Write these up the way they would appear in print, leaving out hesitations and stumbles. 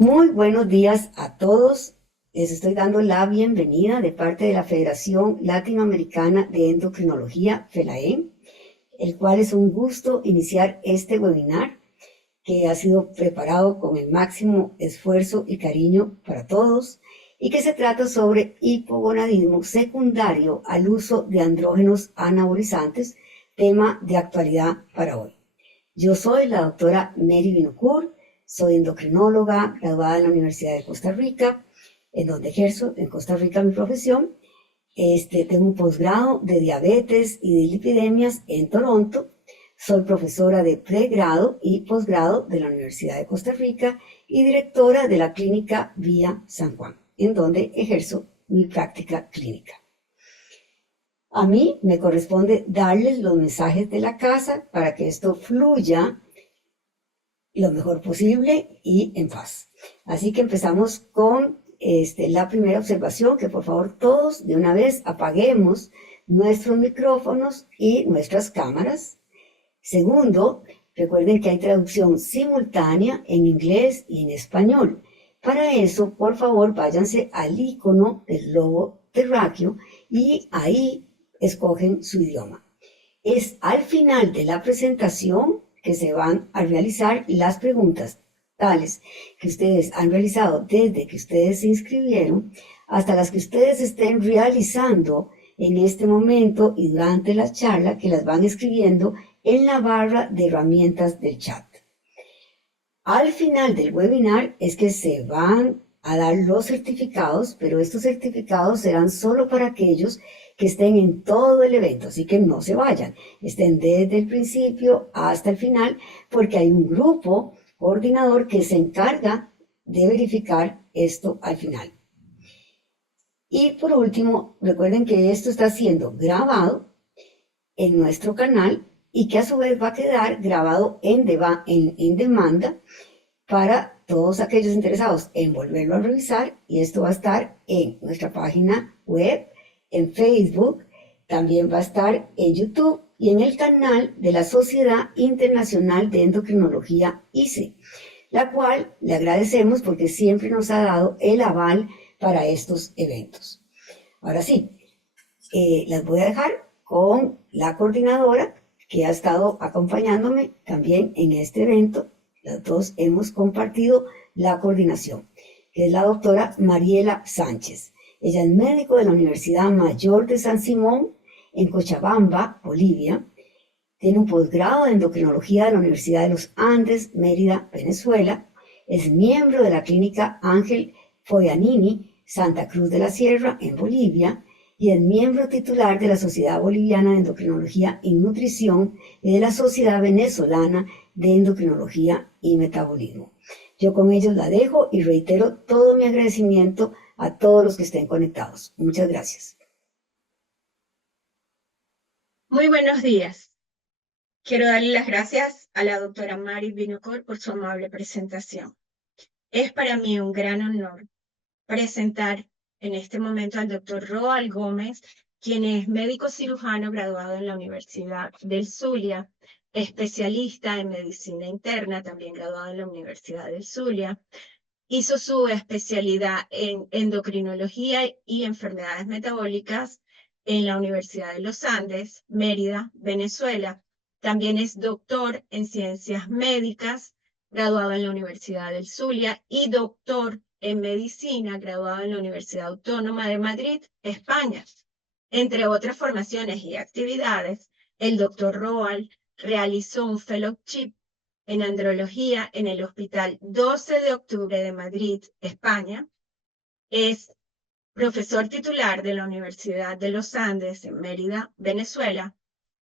Muy buenos días a todos. Les estoy dando la bienvenida de parte de la Federación Latinoamericana de Endocrinología, FELAEN, el cual es un gusto iniciar este webinar que ha sido preparado con el máximo esfuerzo y cariño para todos y que se trata sobre hipogonadismo secundario al uso de andrógenos anabolizantes, tema de actualidad para hoy. Yo soy la doctora Mary Binocourt, soy endocrinóloga graduada en la Universidad de Costa Rica, en donde ejerzo en Costa Rica mi profesión. Tengo un posgrado de diabetes y de lipidemias en Toronto. Soy profesora de pregrado y posgrado de la Universidad de Costa Rica y directora de la clínica Vía San Juan, en donde ejerzo mi práctica clínica. A mí me corresponde darles los mensajes de la casa para que esto fluya lo mejor posible y en paz. Así que empezamos con la primera observación, que por favor todos de una vez apaguemos nuestros micrófonos y nuestras cámaras. Segundo, recuerden que hay traducción simultánea en inglés y en español. Para eso, por favor, váyanse al icono del logo terráqueo y ahí escogen su idioma. Es al final de la presentación que se van a realizar las preguntas tales que ustedes han realizado desde que ustedes se inscribieron hasta las que ustedes estén realizando en este momento y durante la charla, que las van escribiendo en la barra de herramientas del chat. Al final del webinar es que se van a dar los certificados, pero estos certificados serán solo para aquellos que estén en todo el evento, así que no se vayan, estén desde el principio hasta el final, porque hay un grupo coordinador que se encarga de verificar esto al final. Y por último, recuerden que esto está siendo grabado en nuestro canal y que a su vez va a quedar grabado en demanda para todos aquellos interesados en volverlo a revisar, y esto va a estar en nuestra página web, en Facebook, también va a estar en YouTube y en el canal de la Sociedad Internacional de Endocrinología ICE, la cual le agradecemos porque siempre nos ha dado el aval para estos eventos. Ahora sí, las voy a dejar con la coordinadora que ha estado acompañándome también en este evento. Las dos hemos compartido la coordinación, que es la doctora Mariela Sánchez. Ella es médico de la Universidad Mayor de San Simón en Cochabamba, Bolivia. Tiene un posgrado de endocrinología de la Universidad de los Andes, Mérida, Venezuela. Es miembro de la clínica Ángel Foianini, Santa Cruz de la Sierra, en Bolivia, y es miembro titular de la Sociedad Boliviana de Endocrinología y Nutrición y de la Sociedad Venezolana de Endocrinología y Metabolismo. Yo con ellos la dejo y reitero todo mi agradecimiento a todos los que estén conectados. Muchas gracias. Muy buenos días. Quiero darle las gracias a la doctora Mary Binocourt por su amable presentación. Es para mí un gran honor presentar en este momento al doctor Roald Gómez, quien es médico cirujano graduado en la Universidad del Zulia, especialista en medicina interna, también graduado en la Universidad del Zulia. Hizo su especialidad en endocrinología y enfermedades metabólicas en la Universidad de los Andes, Mérida, Venezuela. También es doctor en ciencias médicas, graduado en la Universidad del Zulia, y doctor en medicina, graduado en la Universidad Autónoma de Madrid, España. Entre otras formaciones y actividades, el doctor Roald realizó un fellowship en andrología en el Hospital 12 de Octubre de Madrid, España. Es profesor titular de la Universidad de los Andes en Mérida, Venezuela,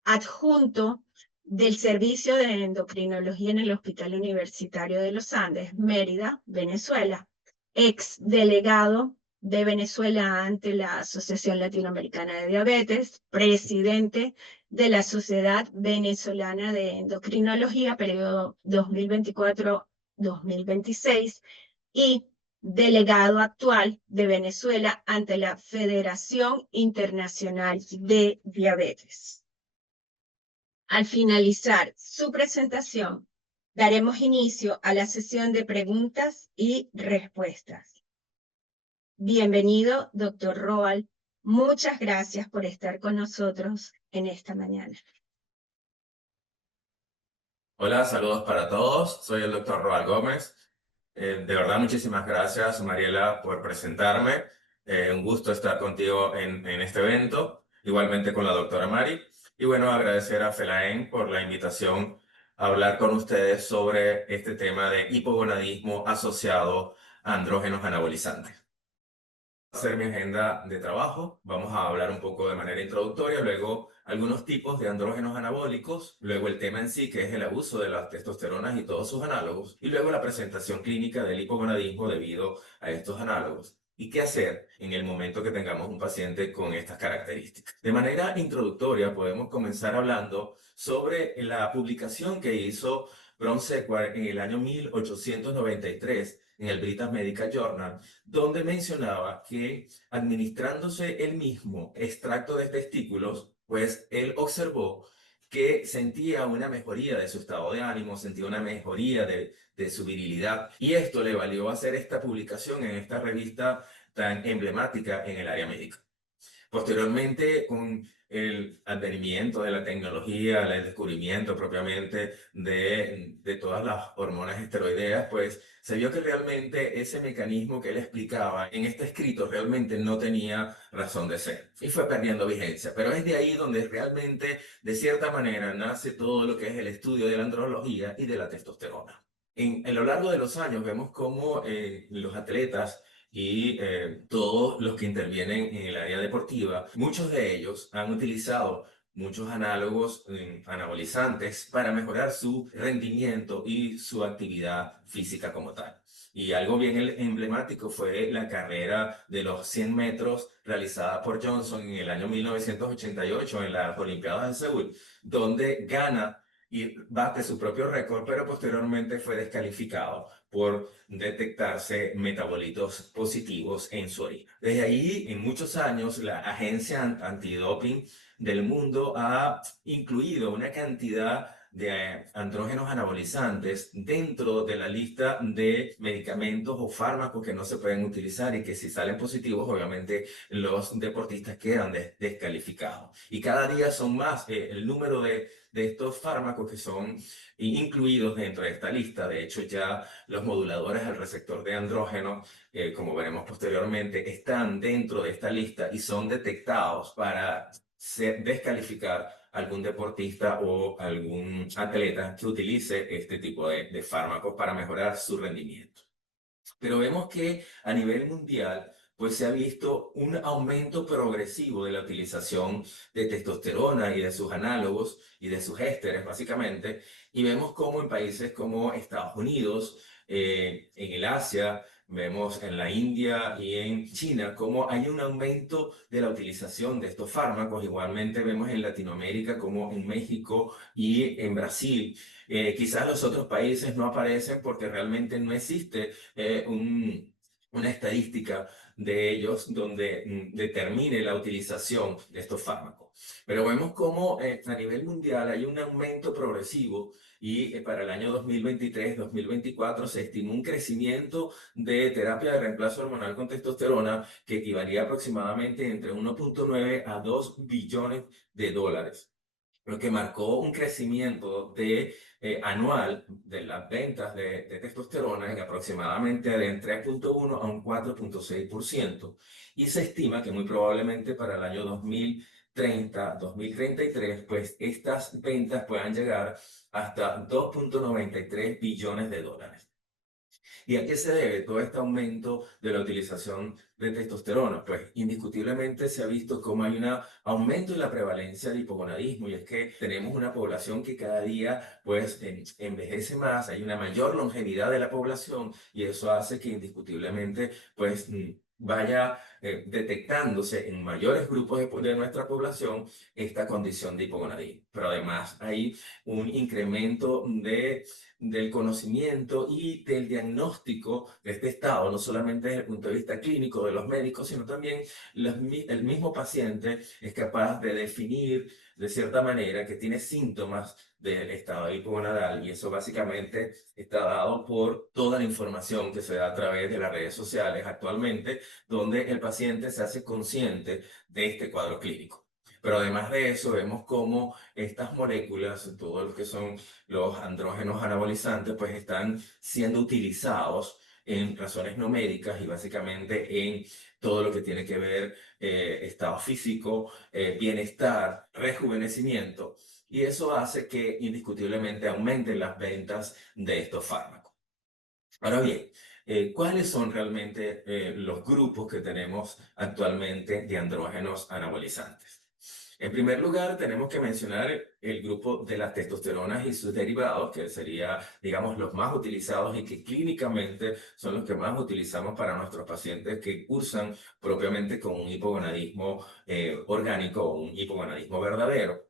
adjunto del Servicio de Endocrinología en el Hospital Universitario de los Andes, Mérida, Venezuela, ex delegado de Venezuela ante la Asociación Latinoamericana de Diabetes, presidente de la Sociedad Venezolana de Endocrinología, periodo 2024-2026, y delegado actual de Venezuela ante la Federación Internacional de Diabetes. Al finalizar su presentación, Daremos inicio a la sesión de preguntas y respuestas. Bienvenido, doctor Roald. Muchas gracias por estar con nosotros en esta mañana. Hola, saludos para todos. Soy el doctor Roald Gómez. De verdad, muchísimas gracias, Mariela, por presentarme. Un gusto estar contigo en este evento, igualmente con la doctora Mari. Y bueno, agradecer a FELAEN por la invitación a hablar con ustedes sobre este tema de hipogonadismo asociado a andrógenos anabolizantes. Hacer mi agenda de trabajo. Vamos a hablar un poco de manera introductoria, luego algunos tipos de andrógenos anabólicos, luego el tema en sí, que es el abuso de las testosteronas y todos sus análogos, y luego la presentación clínica del hipogonadismo debido a estos análogos. ¿Y qué hacer en el momento que tengamos un paciente con estas características? De manera introductoria, podemos comenzar hablando sobre la publicación que hizo Bronsekuar en el año 1893 en el British Medical Journal, donde mencionaba que administrándose el mismo extracto de testículos, pues él observó que sentía una mejoría de su estado de ánimo, sentía una mejoría de su virilidad, y esto le valió hacer esta publicación en esta revista tan emblemática en el área médica. Posteriormente, con el advenimiento de la tecnología, el descubrimiento propiamente de todas las hormonas esteroideas, pues se vio que realmente ese mecanismo que él explicaba en este escrito realmente no tenía razón de ser y fue perdiendo vigencia. Pero es de ahí donde realmente, de cierta manera, nace todo lo que es el estudio de la andrología y de la testosterona. A lo largo de los años vemos cómo los atletas y todos los que intervienen en el área deportiva, muchos de ellos han utilizado muchos análogos anabolizantes para mejorar su rendimiento y su actividad física como tal. Y algo bien emblemático fue la carrera de los 100 metros realizada por Johnson en el año 1988 en las Olimpiadas de Seúl, donde gana y bate su propio récord, pero posteriormente fue descalificado por detectarse metabolitos positivos en su orina. Desde ahí, en muchos años, la agencia antidoping del mundo ha incluido una cantidad de andrógenos anabolizantes dentro de la lista de medicamentos o fármacos que no se pueden utilizar y que si salen positivos, obviamente los deportistas quedan descalificados. Y cada día son más el número de estos fármacos que son incluidos dentro de esta lista. De hecho, ya los moduladores al receptor de andrógeno, como veremos posteriormente, están dentro de esta lista y son detectados para descalificar algún deportista o algún atleta que utilice este tipo de fármacos para mejorar su rendimiento. Pero vemos que a nivel mundial pues se ha visto un aumento progresivo de la utilización de testosterona y de sus análogos y de sus ésteres básicamente, y vemos como en países como Estados Unidos, en el Asia, vemos en la India y en China como hay un aumento de la utilización de estos fármacos. Igualmente vemos en Latinoamérica como en México y en Brasil. Quizás los otros países no aparecen porque realmente no existe una estadística de ellos donde determine la utilización de estos fármacos. Pero vemos cómo a nivel mundial hay un aumento progresivo y para el año 2023-2024 se estimó un crecimiento de terapia de reemplazo hormonal con testosterona que equivalía aproximadamente entre 1.9 a 2 billones de dólares, lo que marcó un crecimiento anual de las ventas de testosterona en aproximadamente de un 3.1 a un 4.6%. Y se estima que muy probablemente para el año 2030-2033, pues estas ventas puedan llegar hasta 2.93 billones de dólares. ¿Y a qué se debe todo este aumento de la utilización de testosterona? Pues indiscutiblemente se ha visto cómo hay un aumento en la prevalencia del hipogonadismo, y es que tenemos una población que cada día pues envejece más, hay una mayor longevidad de la población, y eso hace que indiscutiblemente pues vaya detectándose en mayores grupos de nuestra población esta condición de hipogonadismo. Pero además hay un incremento del conocimiento y del diagnóstico de este estado, no solamente desde el punto de vista clínico de los médicos, sino también el mismo paciente es capaz de definir de cierta manera, que tiene síntomas del estado hipogonadal, y eso básicamente está dado por toda la información que se da a través de las redes sociales actualmente, donde el paciente se hace consciente de este cuadro clínico. Pero además de eso, vemos cómo estas moléculas, todos los que son los andrógenos anabolizantes, pues están siendo utilizados en razones no médicas y básicamente en todo lo que tiene que ver estado físico, bienestar, rejuvenecimiento. Y eso hace que indiscutiblemente aumenten las ventas de estos fármacos. Ahora bien, ¿cuáles son realmente los grupos que tenemos actualmente de andrógenos anabolizantes? En primer lugar, tenemos que mencionar el grupo de las testosteronas y sus derivados, que sería, digamos, los más utilizados y que clínicamente son los que más utilizamos para nuestros pacientes que cursan propiamente con un hipogonadismo orgánico o un hipogonadismo verdadero.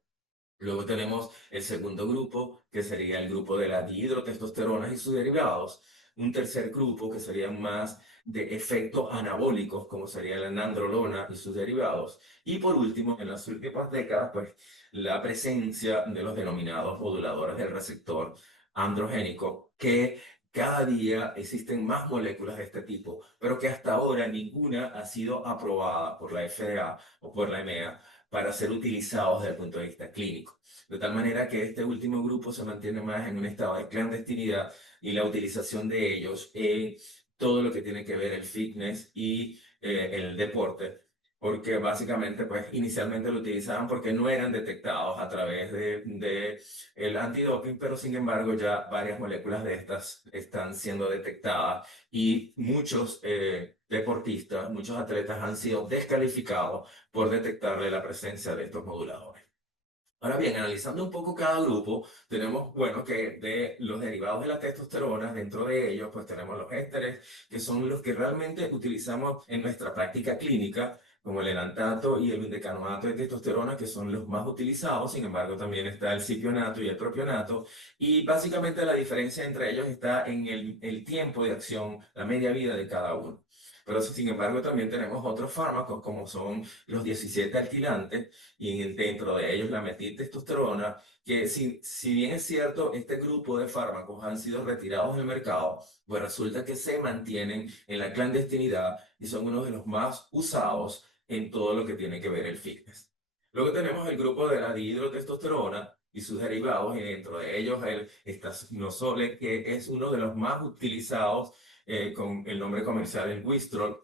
Luego tenemos el segundo grupo, que sería el grupo de las dihidrotestosteronas y sus derivados. Un tercer grupo, que serían más de efectos anabólicos, como sería la nandrolona y sus derivados. Y por último, en las últimas décadas, pues la presencia de los denominados moduladores del receptor androgénico, que cada día existen más moléculas de este tipo, pero que hasta ahora ninguna ha sido aprobada por la FDA o por la EMEA para ser utilizados desde el punto de vista clínico. De tal manera que este último grupo se mantiene más en un estado de clandestinidad y la utilización de ellos en todo lo que tiene que ver el fitness y el deporte, porque básicamente pues inicialmente lo utilizaban porque no eran detectados a través de el antidoping, pero sin embargo ya varias moléculas de estas están siendo detectadas y muchos deportistas, muchos atletas han sido descalificados por detectarle la presencia de estos moduladores. Ahora bien, analizando un poco cada grupo, tenemos, bueno, que de los derivados de la testosterona, dentro de ellos, pues tenemos los ésteres, que son los que realmente utilizamos en nuestra práctica clínica, como el enantato y el indecanoato de testosterona, que son los más utilizados. Sin embargo, también está el cipionato y el propionato. Y básicamente la diferencia entre ellos está en el tiempo de acción, la media vida de cada uno. Pero sin embargo, también tenemos otros fármacos, como son los 17 alquilantes, y dentro de ellos la metiltestosterona, que si bien es cierto, este grupo de fármacos han sido retirados del mercado, pues resulta que se mantienen en la clandestinidad y son uno de los más usados en todo lo que tiene que ver el fitness. Luego tenemos el grupo de la dihidrotestosterona y sus derivados, y dentro de ellos el estacinosole, que es uno de los más utilizados con el nombre comercial el Wistrol.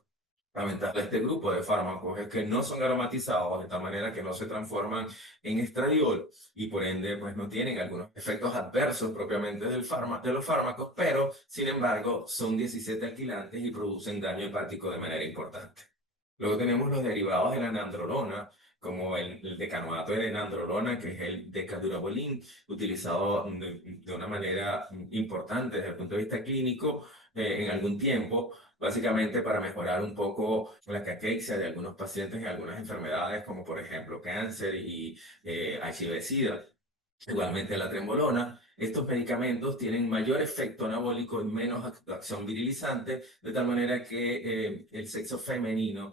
La ventaja de este grupo de fármacos es que no son aromatizados de tal manera que no se transforman en estradiol y por ende pues no tienen algunos efectos adversos propiamente de los fármacos, pero sin embargo son 17 alquilantes y producen daño hepático de manera importante. Luego tenemos los derivados de la nandrolona, como el decanoato de nandrolona, que es el decadurabolin, utilizado de una manera importante desde el punto de vista clínico en algún tiempo, básicamente para mejorar un poco la caquexia de algunos pacientes en algunas enfermedades, como por ejemplo cáncer y HIV-Sida. Igualmente la trembolona. Estos medicamentos tienen mayor efecto anabólico y menos acción virilizante, de tal manera que el sexo femenino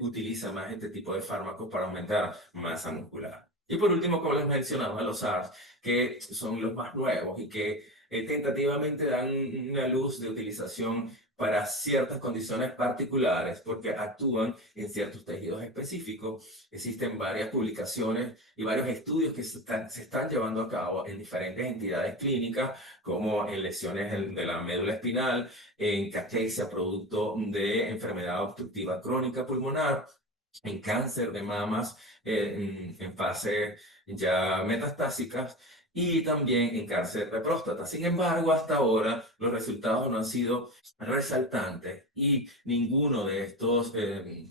utiliza más este tipo de fármacos para aumentar masa muscular. Y por último, como les mencionaba, los SARS, que son los más nuevos y que tentativamente dan una luz de utilización para ciertas condiciones particulares, porque actúan en ciertos tejidos específicos. Existen varias publicaciones y varios estudios que se están llevando a cabo en diferentes entidades clínicas, como en lesiones de la médula espinal, en caquexia producto de enfermedad obstructiva crónica pulmonar, en cáncer de mamas en fase ya metastásicas y también en cáncer de próstata. Sin embargo, hasta ahora los resultados no han sido resaltantes y ninguno de estos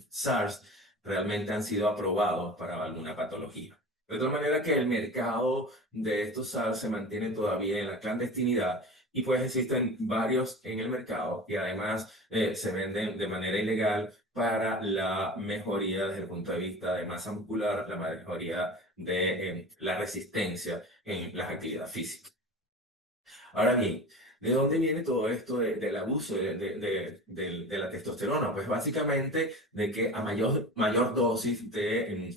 SARS realmente han sido aprobados para alguna patología. De tal manera que el mercado de estos SARS se mantiene todavía en la clandestinidad y pues existen varios en el mercado y además se venden de manera ilegal para la mejoría desde el punto de vista de masa muscular, la mejoría de la resistencia en las actividades físicas. Ahora bien, ¿De dónde viene todo esto del abuso de la testosterona? Pues básicamente de que a mayor dosis de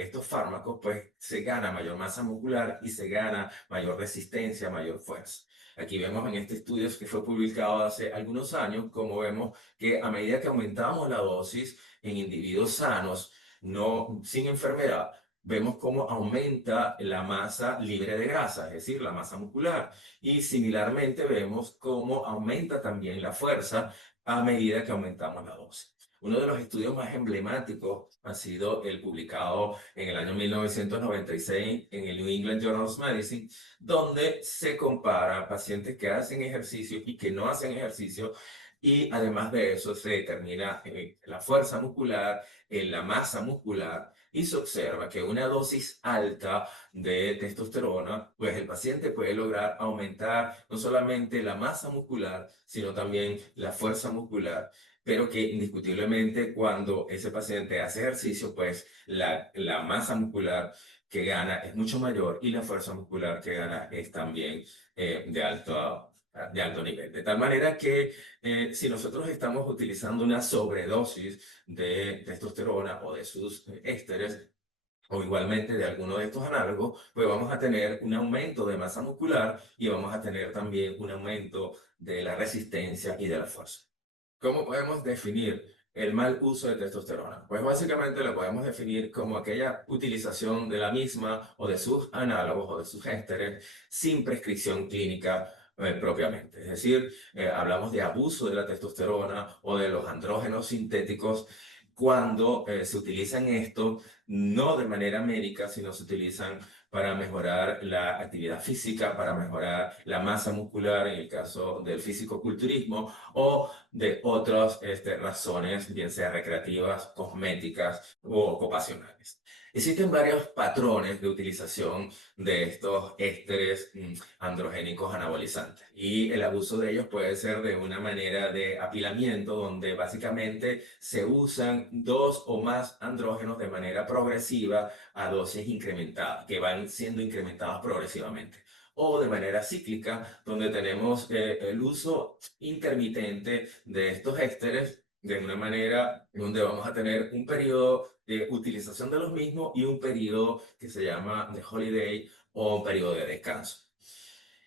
estos fármacos, pues se gana mayor masa muscular y se gana mayor resistencia, mayor fuerza. Aquí vemos en este estudio que fue publicado hace algunos años, como vemos que a medida que aumentamos la dosis en individuos sanos, no, sin enfermedad, vemos cómo aumenta la masa libre de grasa, es decir, la masa muscular. Y similarmente vemos cómo aumenta también la fuerza a medida que aumentamos la dosis. Uno de los estudios más emblemáticos ha sido el publicado en el año 1996 en el New England Journal of Medicine, donde se compara pacientes que hacen ejercicio y que no hacen ejercicio, y además de eso se determina la fuerza muscular, la masa muscular, y se observa que una dosis alta de testosterona, pues el paciente puede lograr aumentar no solamente la masa muscular, sino también la fuerza muscular, pero que indiscutiblemente cuando ese paciente hace ejercicio, pues la masa muscular que gana es mucho mayor y la fuerza muscular que gana es también de alto nivel. De tal manera que si nosotros estamos utilizando una sobredosis de testosterona o de sus ésteres, o igualmente de alguno de estos análogos, pues vamos a tener un aumento de masa muscular y vamos a tener también un aumento de la resistencia y de la fuerza. ¿Cómo podemos definir el mal uso de testosterona? Pues básicamente lo podemos definir como aquella utilización de la misma o de sus análogos o de sus ésteres sin prescripción clínica propiamente. Es decir, hablamos de abuso de la testosterona o de los andrógenos sintéticos cuando se utilizan esto no de manera médica, sino se utilizan para mejorar la actividad física, para mejorar la masa muscular en el caso del fisicoculturismo, o de otras razones, bien sea recreativas, cosméticas o ocupacionales. Existen varios patrones de utilización de estos ésteres androgénicos anabolizantes, y el abuso de ellos puede ser de una manera de apilamiento donde básicamente se usan dos o más andrógenos de manera progresiva a dosis incrementadas, que van siendo incrementadas progresivamente, o de manera cíclica, donde tenemos el uso intermitente de estos ésteres de una manera donde vamos a tener un periodo de utilización de los mismos y un periodo que se llama de holiday o un periodo de descanso.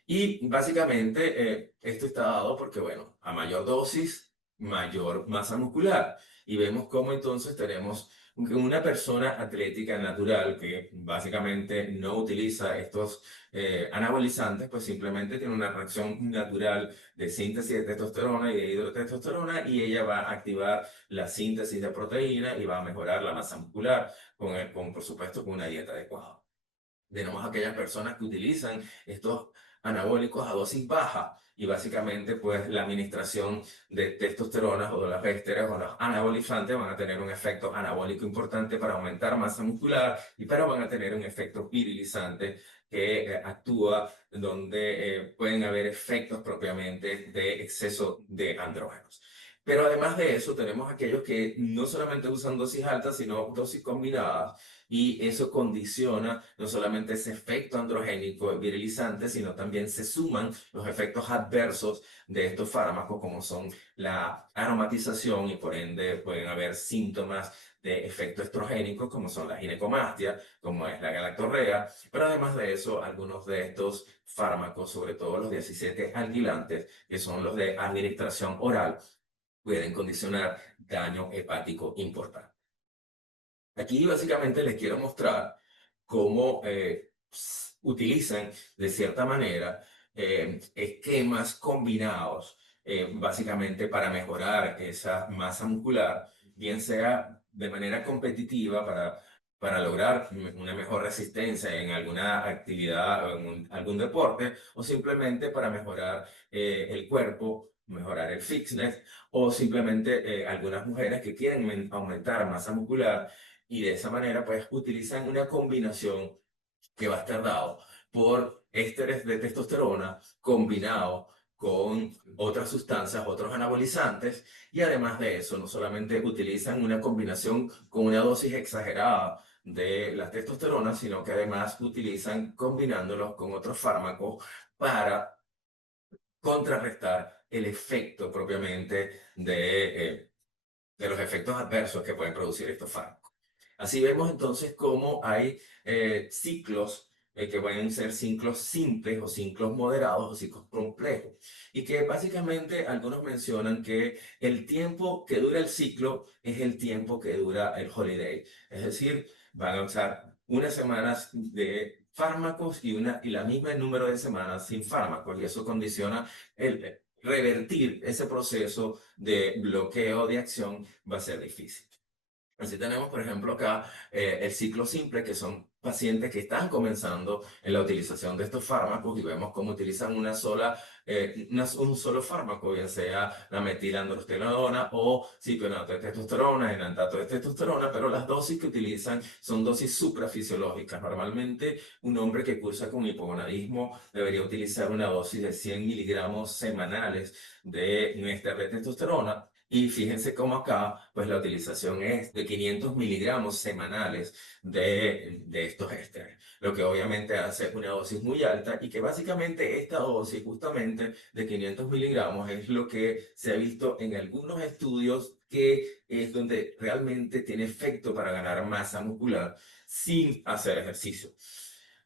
Y básicamente esto está dado porque, bueno, a mayor dosis, mayor masa muscular. Y vemos cómo entonces tenemos una persona atlética natural que básicamente no utiliza estos anabolizantes, pues simplemente tiene una reacción natural de síntesis de testosterona y de hidrotestosterona, y ella va a activar la síntesis de proteína y va a mejorar la masa muscular por supuesto, con una dieta adecuada. Tenemos aquellas personas que utilizan estos anabólicos a dosis baja, y básicamente pues la administración de testosterona o de las ésteres o los anabolizantes van a tener un efecto anabólico importante para aumentar masa muscular, pero van a tener un efecto virilizante que actúa donde pueden haber efectos propiamente de exceso de andrógenos. Pero además de eso, tenemos aquellos que no solamente usan dosis altas, sino dosis combinadas, y eso condiciona no solamente ese efecto androgénico virilizante, sino también se suman los efectos adversos de estos fármacos, como son la aromatización, y por ende pueden haber síntomas de efecto estrogénico, como son la ginecomastia, como es la galactorrea. Pero además de eso, algunos de estos fármacos, sobre todo los 17 alquilantes, que son los de administración oral, pueden condicionar daño hepático importante. Aquí básicamente les quiero mostrar cómo utilizan de cierta manera esquemas combinados básicamente para mejorar esa masa muscular, bien sea de manera competitiva para lograr una mejor resistencia en alguna actividad o en algún deporte, o simplemente para mejorar el cuerpo, mejorar el fitness, o simplemente algunas mujeres que quieren aumentar masa muscular, y de esa manera pues utilizan una combinación que va a estar dado por ésteres de testosterona combinado con otras sustancias, otros anabolizantes, y además de eso no solamente utilizan una combinación con una dosis exagerada de la testosterona, sino que además utilizan combinándolos con otros fármacos para contrarrestar el efecto propiamente de los efectos adversos que pueden producir estos fármacos. Así vemos entonces cómo hay ciclos que pueden ser ciclos simples o ciclos moderados o ciclos complejos. Y que básicamente algunos mencionan que el tiempo que dura el ciclo es el tiempo que dura el holiday. Es decir, van a usar unas semanas de fármacos y la misma número de semanas sin fármacos. Y eso condiciona el revertir ese proceso de bloqueo de acción va a ser difícil. Así tenemos, por ejemplo, acá el ciclo simple, que son pacientes que están comenzando en la utilización de estos fármacos y vemos cómo utilizan un solo fármaco, ya sea la metilandrosterona o ciclonato de testosterona, enantato de testosterona, pero las dosis que utilizan son dosis suprafisiológicas. Normalmente, un hombre que cursa con hipogonadismo debería utilizar una dosis de 100 miligramos semanales de nuestra de testosterona. Y fíjense cómo acá, pues la utilización es de 500 miligramos semanales de estos ésteres, lo que obviamente hace una dosis muy alta y que básicamente esta dosis justamente de 500 miligramos es lo que se ha visto en algunos estudios que es donde realmente tiene efecto para ganar masa muscular sin hacer ejercicio.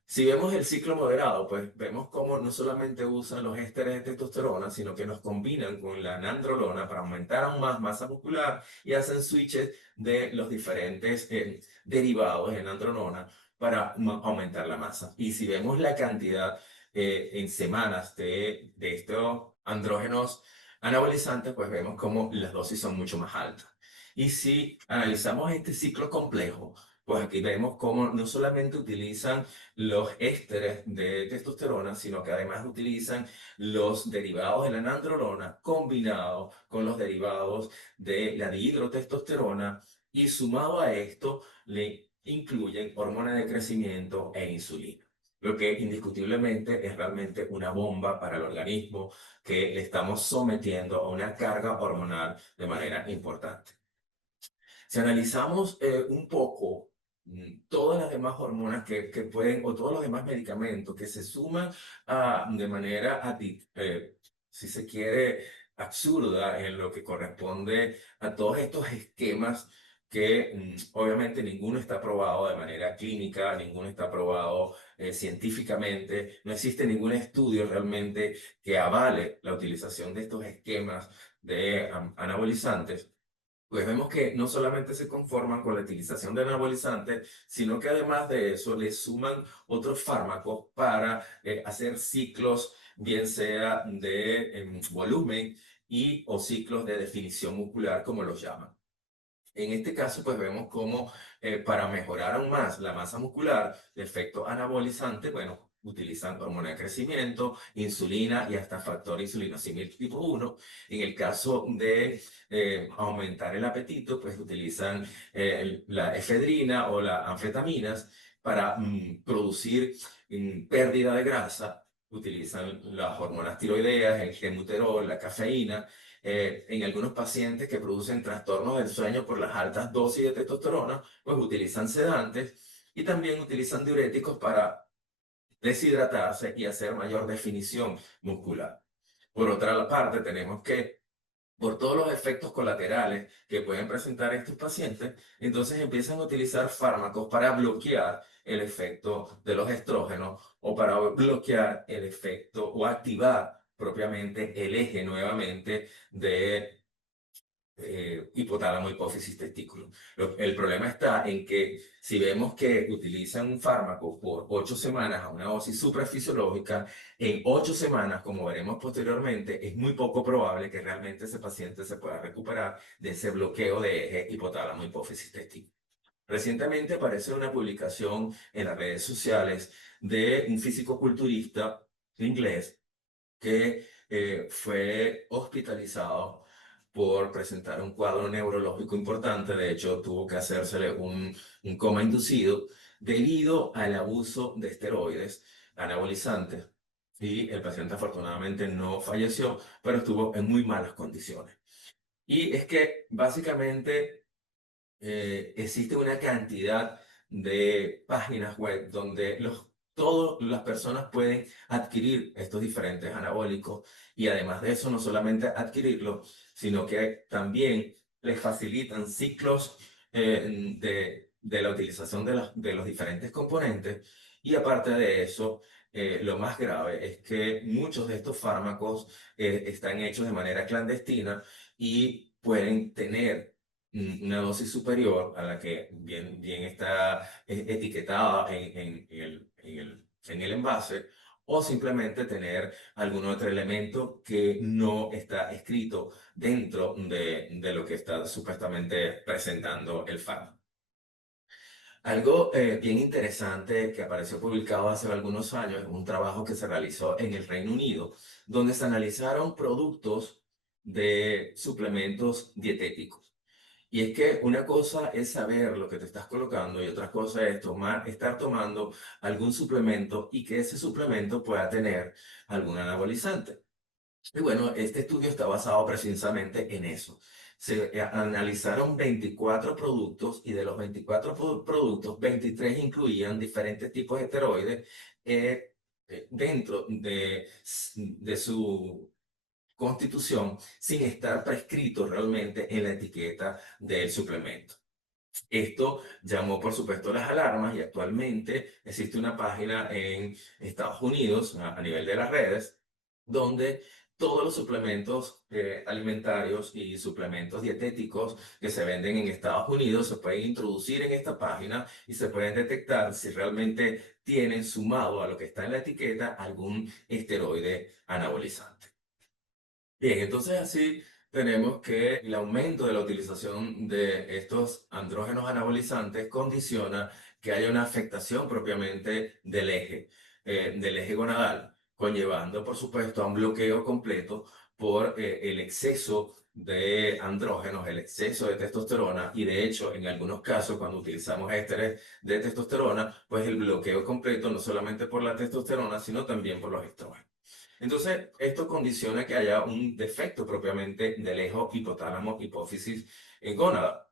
Si vemos el ciclo moderado, pues vemos cómo no solamente usan los ésteres de testosterona, sino que los combinan con la nandrolona para aumentar aún más masa muscular y hacen switches de los diferentes derivados de nandrolona para aumentar la masa. Y si vemos la cantidad en semanas de estos andrógenos anabolizantes, pues vemos cómo las dosis son mucho más altas. Y si analizamos este ciclo complejo, pues aquí vemos cómo no solamente utilizan los ésteres de testosterona, sino que además utilizan los derivados de la nandrolona combinados con los derivados de la dihidrotestosterona y sumado a esto le incluyen hormona de crecimiento e insulina. Lo que indiscutiblemente es realmente una bomba para el organismo que le estamos sometiendo a una carga hormonal de manera importante. Si analizamos un poco todas las demás hormonas que pueden, o todos los demás medicamentos que se suman de manera, si se quiere, absurda en lo que corresponde a todos estos esquemas que obviamente ninguno está probado de manera clínica, ninguno está probado científicamente, no existe ningún estudio realmente que avale la utilización de estos esquemas de anabolizantes. Pues vemos que no solamente se conforman con la utilización de anabolizantes, sino que además de eso le suman otros fármacos para hacer ciclos, bien sea de volumen y o ciclos de definición muscular, como los llaman. En este caso, pues vemos cómo para mejorar aún más la masa muscular, de efecto anabolizante, bueno, utilizan hormona de crecimiento, insulina y hasta factor insulinosimil tipo 1. En el caso de aumentar el apetito, pues utilizan la efedrina o las anfetaminas para producir pérdida de grasa. Utilizan las hormonas tiroideas, el genbuterol, la cafeína en algunos pacientes que producen trastornos del sueño por las altas dosis de testosterona, pues utilizan sedantes y también utilizan diuréticos para deshidratarse y hacer mayor definición muscular. Por otra parte, tenemos que por todos los efectos colaterales que pueden presentar estos pacientes, entonces empiezan a utilizar fármacos para bloquear el efecto de los estrógenos o para bloquear el efecto o activar propiamente el eje nuevamente de hipotálamo, hipófisis, testículo. El problema está en que si vemos que utilizan un fármaco por 8 semanas a una dosis suprafisiológica, en 8 semanas, como veremos posteriormente, es muy poco probable que realmente ese paciente se pueda recuperar de ese bloqueo de eje hipotálamo, hipófisis, testículo. Recientemente aparece una publicación en las redes sociales de un físico-culturista inglés que fue hospitalizado por presentar un cuadro neurológico importante. De hecho, tuvo que hacérsele un coma inducido debido al abuso de esteroides anabolizantes. Y el paciente afortunadamente no falleció, pero estuvo en muy malas condiciones. Y es que básicamente existe una cantidad de páginas web donde los todas las personas pueden adquirir estos diferentes anabólicos y además de eso, no solamente adquirirlos, sino que también les facilitan ciclos de la utilización de los diferentes componentes y aparte de eso, lo más grave es que muchos de estos fármacos están hechos de manera clandestina y pueden tener una dosis superior a la que bien está etiquetada en el envase, o simplemente tener algún otro elemento que no está escrito dentro de lo que está supuestamente presentando el fármaco. Algo bien interesante que apareció publicado hace algunos años es un trabajo que se realizó en el Reino Unido, donde se analizaron productos de suplementos dietéticos. Y es que una cosa es saber lo que te estás colocando y otra cosa es estar tomando algún suplemento y que ese suplemento pueda tener algún anabolizante. Y bueno, este estudio está basado precisamente en eso. Se analizaron 24 productos y de los 24 productos, 23 incluían diferentes tipos de esteroides dentro de su constitución sin estar prescrito realmente en la etiqueta del suplemento. Esto llamó, por supuesto, las alarmas y actualmente existe una página en Estados Unidos, a nivel de las redes, donde todos los suplementos alimentarios y suplementos dietéticos que se venden en Estados Unidos se pueden introducir en esta página y se pueden detectar si realmente tienen sumado a lo que está en la etiqueta algún esteroide anabolizante. Bien, entonces así tenemos que el aumento de la utilización de estos andrógenos anabolizantes condiciona que haya una afectación propiamente del eje gonadal, conllevando, por supuesto, a un bloqueo completo por el exceso de andrógenos, el exceso de testosterona y de hecho, en algunos casos, cuando utilizamos ésteres de testosterona, pues el bloqueo completo no solamente por la testosterona, sino también por los estrógenos. Entonces, esto condiciona que haya un defecto propiamente del eje hipotálamo, hipófisis en gónada.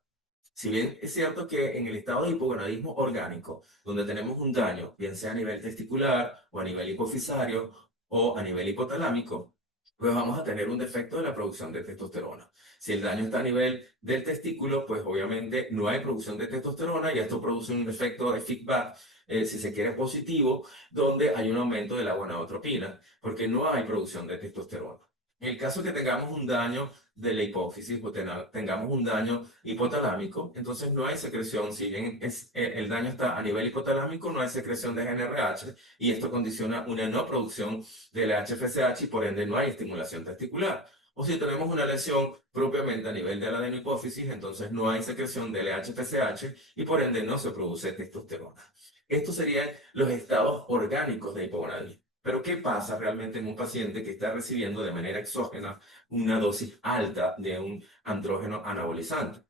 Si bien es cierto que en el estado de hipogonadismo orgánico, donde tenemos un daño, bien sea a nivel testicular o a nivel hipofisario o a nivel hipotalámico, pues vamos a tener un defecto de la producción de testosterona. Si el daño está a nivel del testículo, pues obviamente no hay producción de testosterona y esto produce un efecto de feedback, si se quiere positivo, donde hay un aumento de la gonadotropina, porque no hay producción de testosterona. En el caso que tengamos un daño de la hipófisis, pues tengamos un daño hipotalámico, entonces no hay secreción, si bien el daño está a nivel hipotalámico, no hay secreción de GnRH y esto condiciona una no producción del HFSH y por ende no hay estimulación testicular. O si tenemos una lesión propiamente a nivel de la adenohipófisis, entonces no hay secreción del HFSH y por ende no se produce testosterona. Estos serían los estados orgánicos de hipogonadismo. Pero ¿qué pasa realmente en un paciente que está recibiendo de manera exógena una dosis alta de un andrógeno anabolizante?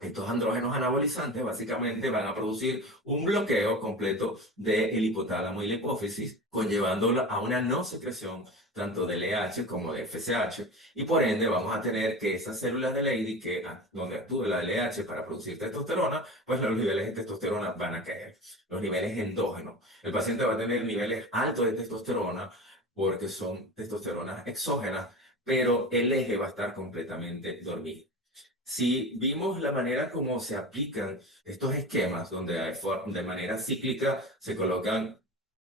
Estos andrógenos anabolizantes básicamente van a producir un bloqueo completo del hipotálamo y la hipófisis, conllevándola a una no secreción tanto de LH como de FSH, y por ende vamos a tener que esas células de Leydig, donde actúa la LH para producir testosterona, pues los niveles de testosterona van a caer. Los niveles endógenos. El paciente va a tener niveles altos de testosterona porque son testosteronas exógenas, pero el eje va a estar completamente dormido. Si vimos la manera como se aplican estos esquemas, donde de manera cíclica se colocan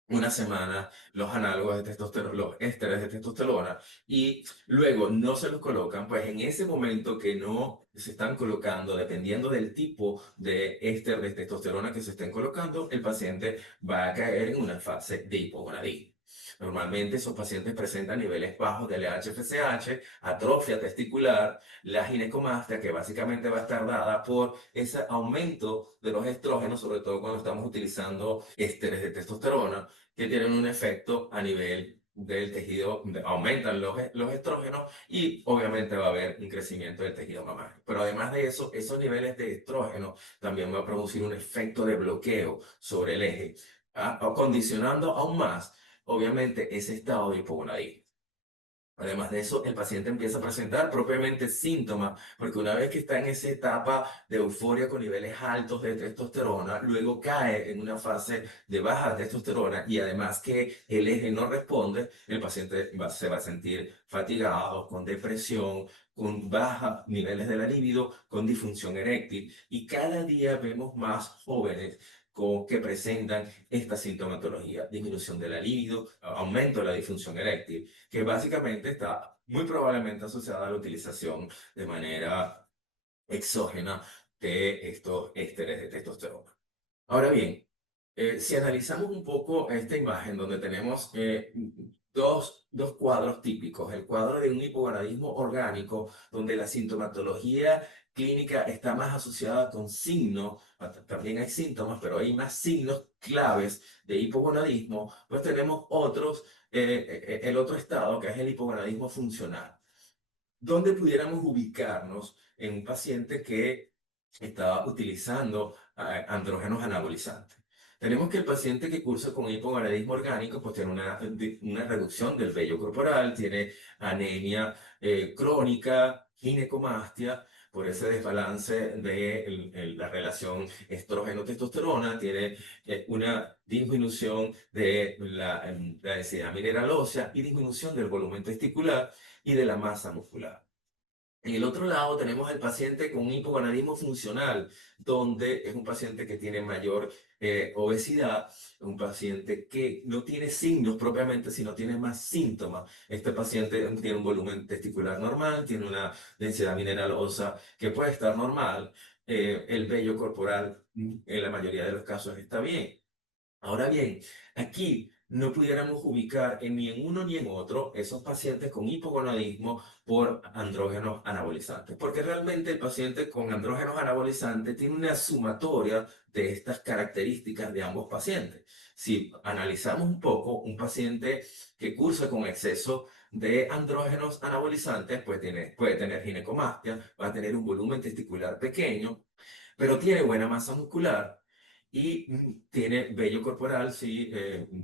una semana los análogos de testosterona, los ésteres de testosterona, y luego no se los colocan, pues en ese momento que no se están colocando, dependiendo del tipo de éster de testosterona que se estén colocando, el paciente va a caer en una fase de hipogonadismo. Normalmente esos pacientes presentan niveles bajos de LH-FSH, atrofia testicular, la ginecomastia, que básicamente va a estar dada por ese aumento de los estrógenos, sobre todo cuando estamos utilizando ésteres de testosterona, que tienen un efecto a nivel del tejido, aumentan los estrógenos y obviamente va a haber un crecimiento del tejido mamario. Pero además de eso, esos niveles de estrógeno también va a producir un efecto de bloqueo sobre el eje, condicionando aún más, obviamente, ese estado de hipogonadismo. Además de eso, el paciente empieza a presentar propiamente síntomas, porque una vez que está en esa etapa de euforia con niveles altos de testosterona, luego cae en una fase de baja testosterona y además que el eje no responde, el paciente se va a sentir fatigado, con depresión, con bajos niveles de la libido, con disfunción eréctil. Y cada día vemos más jóvenes que presentan esta sintomatología, disminución de la libido, aumento de la disfunción eréctil, que básicamente está muy probablemente asociada a la utilización de manera exógena de estos ésteres de testosterona. Ahora bien, si analizamos un poco esta imagen donde tenemos dos cuadros típicos, el cuadro de un hipogonadismo orgánico, donde la sintomatología clínica está más asociada con signos, también hay síntomas, pero hay más signos claves de hipogonadismo, pues tenemos el otro estado que es el hipogonadismo funcional, donde pudiéramos ubicarnos en un paciente que estaba utilizando andrógenos anabolizantes. Tenemos que el paciente que cursa con hipogonadismo orgánico pues tiene una reducción del vello corporal, tiene anemia crónica, ginecomastia, por ese desbalance de la relación estrógeno-testosterona, tiene una disminución de la densidad mineral ósea y disminución del volumen testicular y de la masa muscular. En el otro lado tenemos al paciente con hipogonadismo funcional, donde es un paciente que tiene mayor obesidad, un paciente que no tiene signos propiamente, sino tiene más síntomas. Este paciente tiene un volumen testicular normal, tiene una densidad mineral ósea que puede estar normal, el vello corporal en la mayoría de los casos está bien. Ahora bien, aquí no pudiéramos ubicar ni en uno ni en otro esos pacientes con hipogonadismo por andrógenos anabolizantes, porque realmente el paciente con andrógenos anabolizantes tiene una sumatoria de estas características de ambos pacientes. Si analizamos un poco, un paciente que cursa con exceso de andrógenos anabolizantes, pues puede tener ginecomastia, va a tener un volumen testicular pequeño, pero tiene buena masa muscular y tiene vello corporal, sí,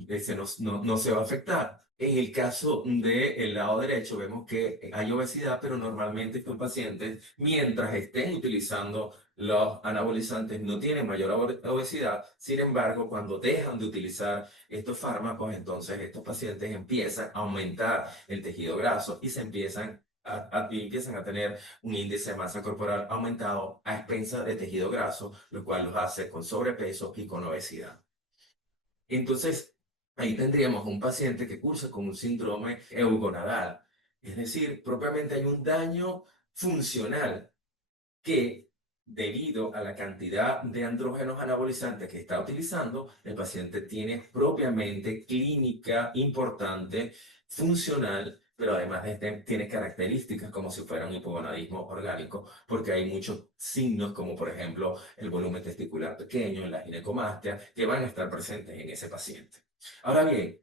ese no se va a afectar. En el caso del lado derecho vemos que hay obesidad, pero normalmente estos pacientes, mientras estén utilizando los anabolizantes, no tienen mayor obesidad. Sin embargo, cuando dejan de utilizar estos fármacos, entonces estos pacientes empiezan a aumentar el tejido graso y se empiezan a tener un índice de masa corporal aumentado a expensas de tejido graso, lo cual los hace con sobrepeso y con obesidad. Entonces, ahí tendríamos un paciente que cursa con un síndrome eugonadal, es decir, propiamente hay un daño funcional que, debido a la cantidad de andrógenos anabolizantes que está utilizando, el paciente tiene propiamente clínica importante, funcional, pero además tiene características como si fuera un hipogonadismo orgánico, porque hay muchos signos, como por ejemplo el volumen testicular pequeño, la ginecomastia, que van a estar presentes en ese paciente. Ahora bien,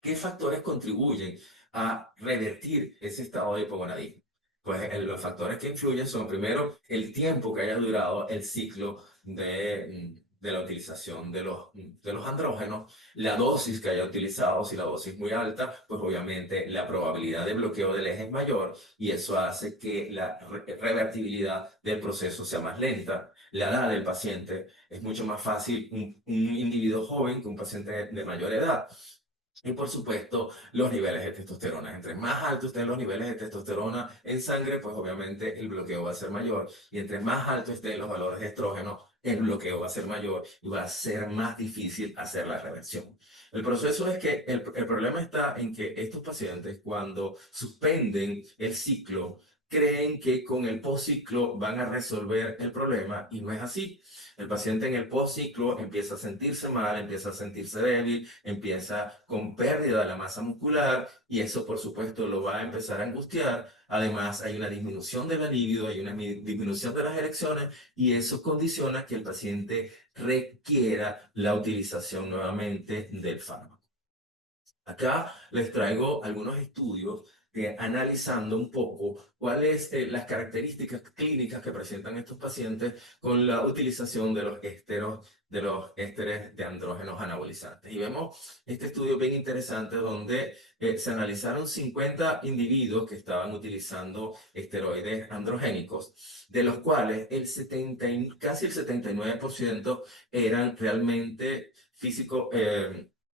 ¿qué factores contribuyen a revertir ese estado de hipogonadismo? Pues los factores que influyen son, primero, el tiempo que haya durado el ciclo de la utilización de los andrógenos, la dosis que haya utilizado. Si la dosis es muy alta, pues obviamente la probabilidad de bloqueo del eje es mayor y eso hace que la revertibilidad del proceso sea más lenta. La edad del paciente es mucho más fácil un individuo joven que un paciente de mayor edad. Y por supuesto, los niveles de testosterona. Entre más altos estén los niveles de testosterona en sangre, pues obviamente el bloqueo va a ser mayor. Y entre más altos estén los valores de estrógeno, el bloqueo va a ser mayor y va a ser más difícil hacer la reversión. El proceso es que el problema está en que estos pacientes, cuando suspenden el ciclo, creen que con el postciclo van a resolver el problema y no es así. El paciente en el postciclo empieza a sentirse mal, empieza a sentirse débil, empieza con pérdida de la masa muscular y eso por supuesto lo va a empezar a angustiar. Además hay una disminución de la libido, hay una disminución de las erecciones y eso condiciona que el paciente requiera la utilización nuevamente del fármaco. Acá les traigo algunos estudios analizando un poco cuáles las características clínicas que presentan estos pacientes con la utilización de los ésteres de andrógenos anabolizantes. Y vemos este estudio bien interesante donde se analizaron 50 individuos que estaban utilizando esteroides androgénicos, de los cuales casi el 79% eran realmente físicos,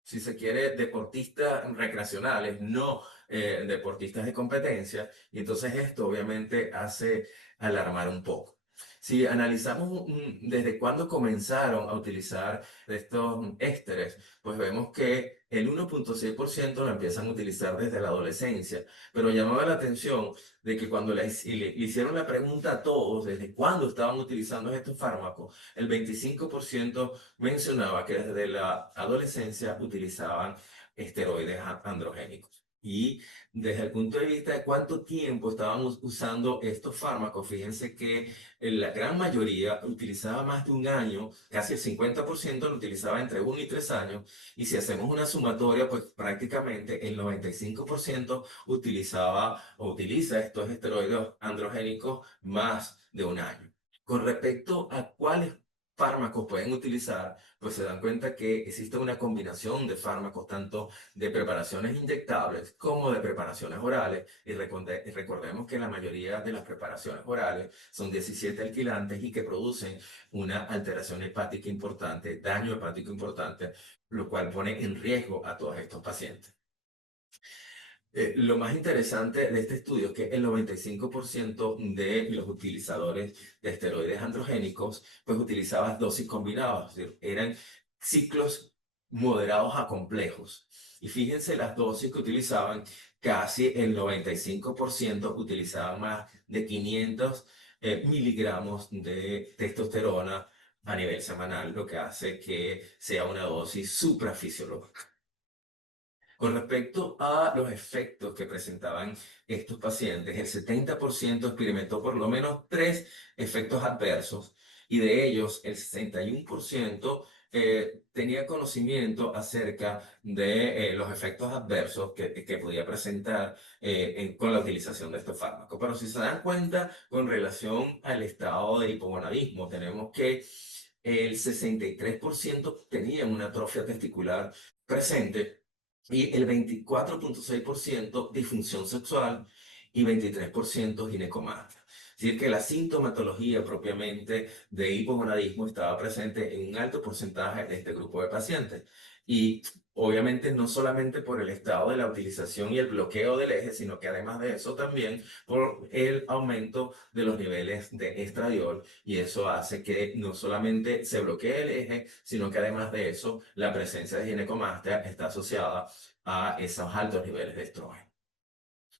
si se quiere, deportistas recreacionales, no deportistas de competencia, y entonces esto obviamente hace alarmar un poco. Si analizamos desde cuándo comenzaron a utilizar estos ésteres, pues vemos que el 1,6% lo empiezan a utilizar desde la adolescencia, pero llamaba la atención de que cuando le hicieron la pregunta a todos desde cuándo estaban utilizando estos fármacos, el 25% mencionaba que desde la adolescencia utilizaban esteroides androgénicos. Y desde el punto de vista de cuánto tiempo estaban usando estos fármacos, fíjense que la gran mayoría utilizaba más de un año, casi el 50% lo utilizaba entre 1 y 3 años, y si hacemos una sumatoria, pues prácticamente el 95% utilizaba o utiliza estos esteroides androgénicos más de un año. Con respecto a cuáles fármacos pueden utilizar, pues se dan cuenta que existe una combinación de fármacos, tanto de preparaciones inyectables como de preparaciones orales. Y recordemos que la mayoría de las preparaciones orales son 17 alquilantes y que producen una alteración hepática importante, daño hepático importante, lo cual pone en riesgo a todos estos pacientes. Lo más interesante de este estudio es que el 95% de los utilizadores de esteroides androgénicos pues utilizaban dosis combinadas, es decir, eran ciclos moderados a complejos. Y fíjense las dosis que utilizaban, casi el 95% utilizaban más de 500 miligramos de testosterona a nivel semanal, lo que hace que sea una dosis suprafisiológica. Con respecto a los efectos que presentaban estos pacientes, el 70% experimentó por lo menos 3 efectos adversos y de ellos el 61% tenía conocimiento acerca de los efectos adversos que podía presentar con la utilización de estos fármacos. Pero si se dan cuenta, con relación al estado de hipogonadismo, tenemos que el 63% tenía una atrofia testicular presente y el 24,6% disfunción sexual y 23% ginecomastia. Es decir, que la sintomatología propiamente de hipogonadismo estaba presente en un alto porcentaje de este grupo de pacientes. Y obviamente no solamente por el estado de la utilización y el bloqueo del eje, sino que además de eso también por el aumento de los niveles de estradiol, y eso hace que no solamente se bloquee el eje, sino que además de eso la presencia de ginecomastia está asociada a esos altos niveles de estrógeno.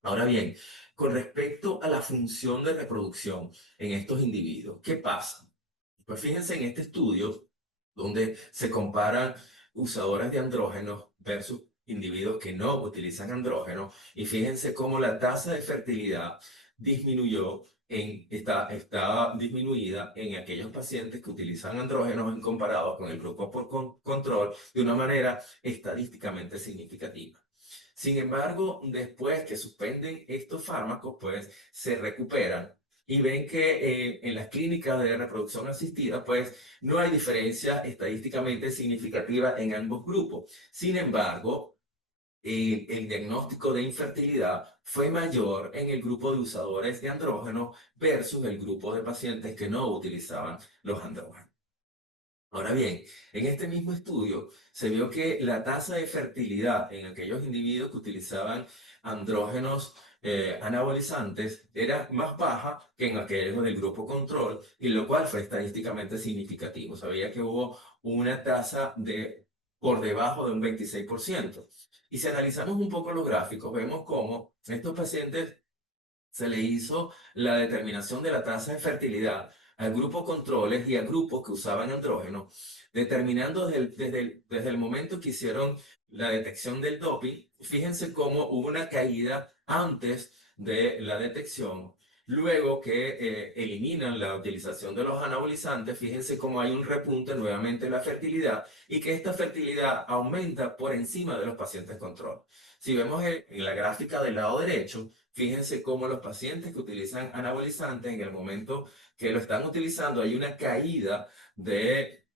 Ahora bien, con respecto a la función de reproducción en estos individuos, ¿qué pasa? Pues fíjense en este estudio donde se comparan usadores de andrógenos versus individuos que no utilizan andrógenos, y fíjense cómo la tasa de fertilidad está disminuida en aquellos pacientes que utilizan andrógenos en comparado con el grupo por control de una manera estadísticamente significativa. Sin embargo, después que suspenden estos fármacos, pues se recuperan y ven que en las clínicas de reproducción asistida, pues no hay diferencia estadísticamente significativa en ambos grupos. Sin embargo, el diagnóstico de infertilidad fue mayor en el grupo de usadores de andrógenos versus el grupo de pacientes que no utilizaban los andrógenos. Ahora bien, en este mismo estudio se vio que la tasa de fertilidad en aquellos individuos que utilizaban andrógenos anabolizantes era más baja que en aquellos del grupo control, y lo cual fue estadísticamente significativo. Sabía que hubo una tasa por debajo de un 26%. Y si analizamos un poco los gráficos, vemos cómo estos pacientes se le hizo la determinación de la tasa de fertilidad al grupo controles y a grupos que usaban andrógeno, determinando desde el momento que hicieron la detección del doping. Fíjense cómo hubo una caída antes de la detección Luego que eliminan la utilización de los anabolizantes, fíjense cómo hay un repunte nuevamente en la fertilidad y que esta fertilidad aumenta por encima de los pacientes control. Si vemos en la gráfica del lado derecho, fíjense cómo los pacientes que utilizan anabolizantes en el momento que lo están utilizando hay una caída de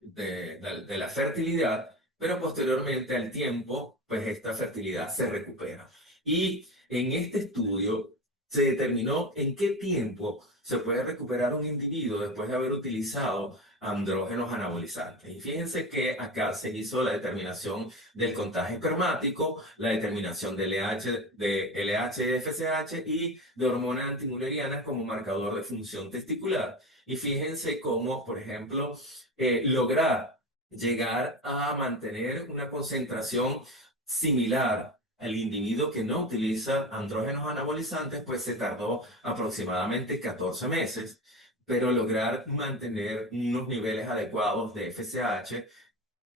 la fertilidad, pero posteriormente al tiempo, pues esta fertilidad se recupera. Y en este estudio se determinó en qué tiempo se puede recuperar un individuo después de haber utilizado andrógenos anabolizantes. Y fíjense que acá se hizo la determinación del contagio espermático, la determinación de LH de FSH y de hormonas antimulerianas como marcador de función testicular. Y fíjense cómo, por ejemplo, lograr llegar a mantener una concentración similar al individuo que no utiliza andrógenos anabolizantes, pues se tardó aproximadamente 14 meses, pero lograr mantener unos niveles adecuados de FSH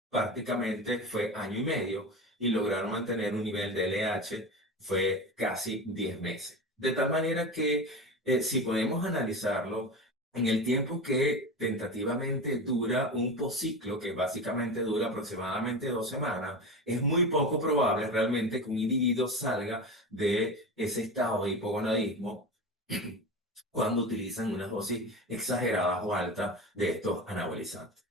prácticamente fue año y medio y lograr mantener un nivel de LH fue casi 10 meses. De tal manera que si podemos analizarlo, en el tiempo que tentativamente dura un posciclo, que básicamente dura aproximadamente 2 semanas, es muy poco probable realmente que un individuo salga de ese estado de hipogonadismo cuando utilizan unas dosis exageradas o altas de estos anabolizantes.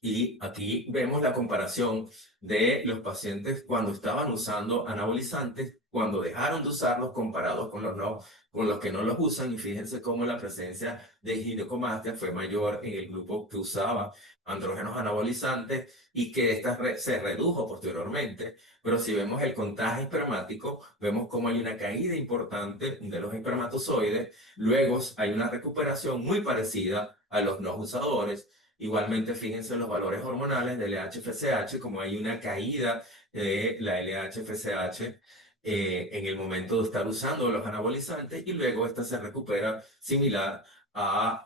Y aquí vemos la comparación de los pacientes cuando estaban usando anabolizantes, cuando dejaron de usarlos comparados con los que no los usan. Y fíjense cómo la presencia de ginecomastia fue mayor en el grupo que usaba andrógenos anabolizantes y que esta se redujo posteriormente. Pero si vemos el contagio espermático, vemos cómo hay una caída importante de los espermatozoides. Luego hay una recuperación muy parecida a los no usadores. Igualmente, fíjense en los valores hormonales del LH-FSH, como hay una caída de la LH-FSH en el momento de estar usando los anabolizantes y luego esta se recupera similar a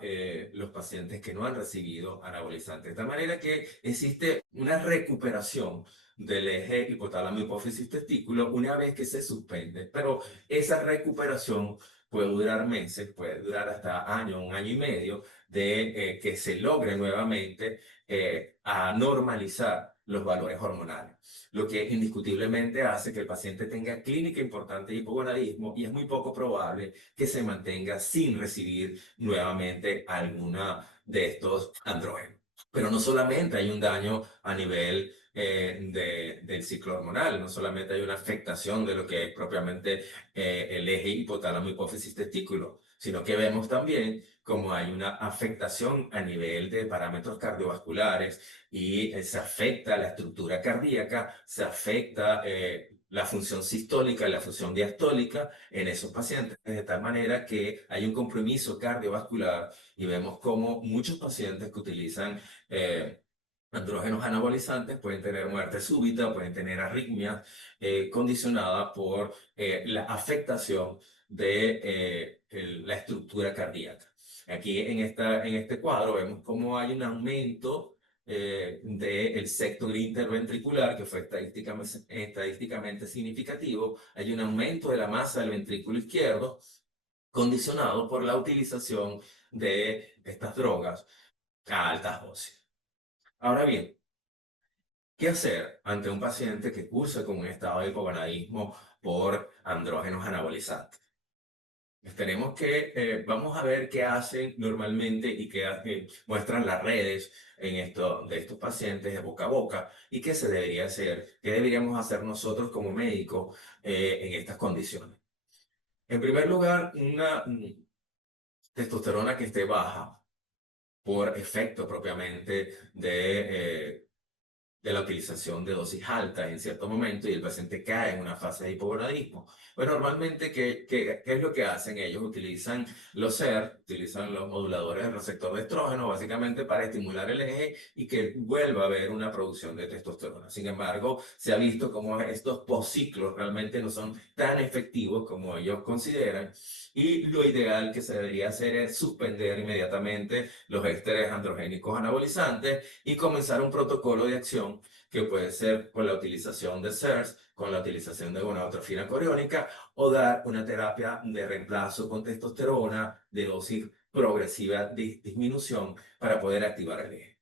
los pacientes que no han recibido anabolizantes. De tal manera que existe una recuperación del eje hipotálamo hipófisis testículo una vez que se suspende, pero esa recuperación puede durar meses, puede durar hasta un año y medio, de que se logre nuevamente a normalizar los valores hormonales, lo que indiscutiblemente hace que el paciente tenga clínica importante de hipogonadismo y es muy poco probable que se mantenga sin recibir nuevamente alguna de estos andrógenos. Pero no solamente hay un daño a nivel del ciclo hormonal, no solamente hay una afectación de lo que es propiamente el eje hipotálamo hipófisis testículo, sino que vemos también como hay una afectación a nivel de parámetros cardiovasculares y se afecta la estructura cardíaca, se afecta la función sistólica y la función diastólica en esos pacientes, de tal manera que hay un compromiso cardiovascular y vemos como muchos pacientes que utilizan andrógenos anabolizantes pueden tener muerte súbita, pueden tener arritmias condicionada por la afectación de la estructura cardíaca. Aquí en este cuadro vemos cómo hay un aumento del sector interventricular que fue estadísticamente significativo. Hay un aumento de la masa del ventrículo izquierdo condicionado por la utilización de estas drogas a altas dosis. Ahora bien, ¿qué hacer ante un paciente que cursa con un estado de hipogonadismo por andrógenos anabolizantes? Tenemos que, vamos a ver qué hacen normalmente y qué muestran las redes de estos pacientes de boca a boca y qué se debería hacer, qué deberíamos hacer nosotros como médicos en estas condiciones. En primer lugar, una testosterona que esté baja por efecto propiamente de la utilización de dosis altas en cierto momento y el paciente cae en una fase de hipogonadismo. Pues normalmente, ¿qué es lo que hacen? Ellos utilizan los SER, utilizan los moduladores del receptor de estrógeno, básicamente para estimular el eje y que vuelva a haber una producción de testosterona. Sin embargo, se ha visto como estos posciclos realmente no son tan efectivos como ellos consideran y lo ideal que se debería hacer es suspender inmediatamente los ésteres androgénicos anabolizantes y comenzar un protocolo de acción que puede ser con la utilización de SERS, con la utilización de gonadotrofina coriónica, o dar una terapia de reemplazo con testosterona de dosis progresiva de disminución para poder activar el eje.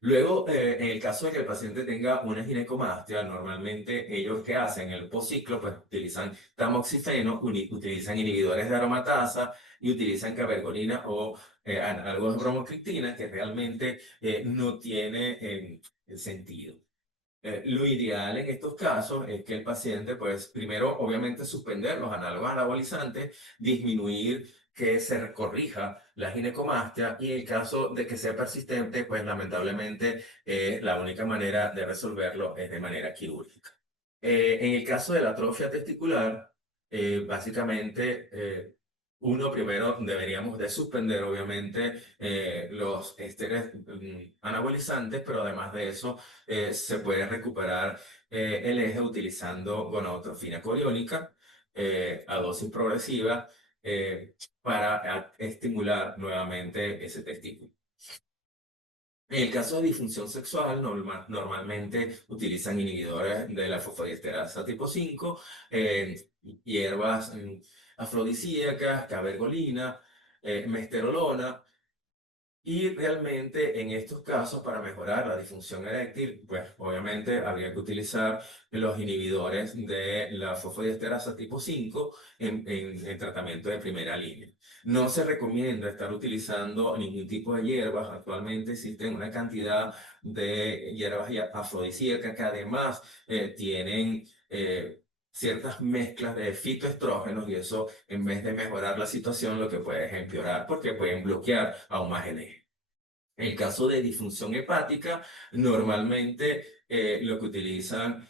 Luego, en el caso de que el paciente tenga una ginecomastia, normalmente ellos que hacen el postciclo, pues utilizan tamoxifeno, utilizan inhibidores de aromatasa y utilizan cabergolina o algo de bromocriptina, que realmente no tiene sentido. Lo ideal en estos casos es que el paciente, pues primero, obviamente, suspender los análogos anabolizantes, disminuir que se corrija la ginecomastia y en el caso de que sea persistente, pues lamentablemente la única manera de resolverlo es de manera quirúrgica. En el caso de la atrofia testicular, básicamente uno primero deberíamos de suspender obviamente los esteroides anabolizantes, pero además de eso se puede recuperar el eje utilizando gonadotrofina coriónica a dosis progresiva para estimular nuevamente ese testículo. En el caso de disfunción sexual, normalmente utilizan inhibidores de la fosfodiesterasa tipo 5, hierbas afrodisíacas, cabergolina, mesterolona, y realmente en estos casos para mejorar la disfunción eréctil, pues obviamente habría que utilizar los inhibidores de la fosfodiesterasa tipo 5 en tratamiento de primera línea. No se recomienda estar utilizando ningún tipo de hierbas. Actualmente existen una cantidad de hierbas afrodisíacas que además tienen ciertas mezclas de fitoestrógenos y eso en vez de mejorar la situación lo que puede es empeorar porque pueden bloquear aún más el eje. En el caso de disfunción hepática, normalmente lo que utilizan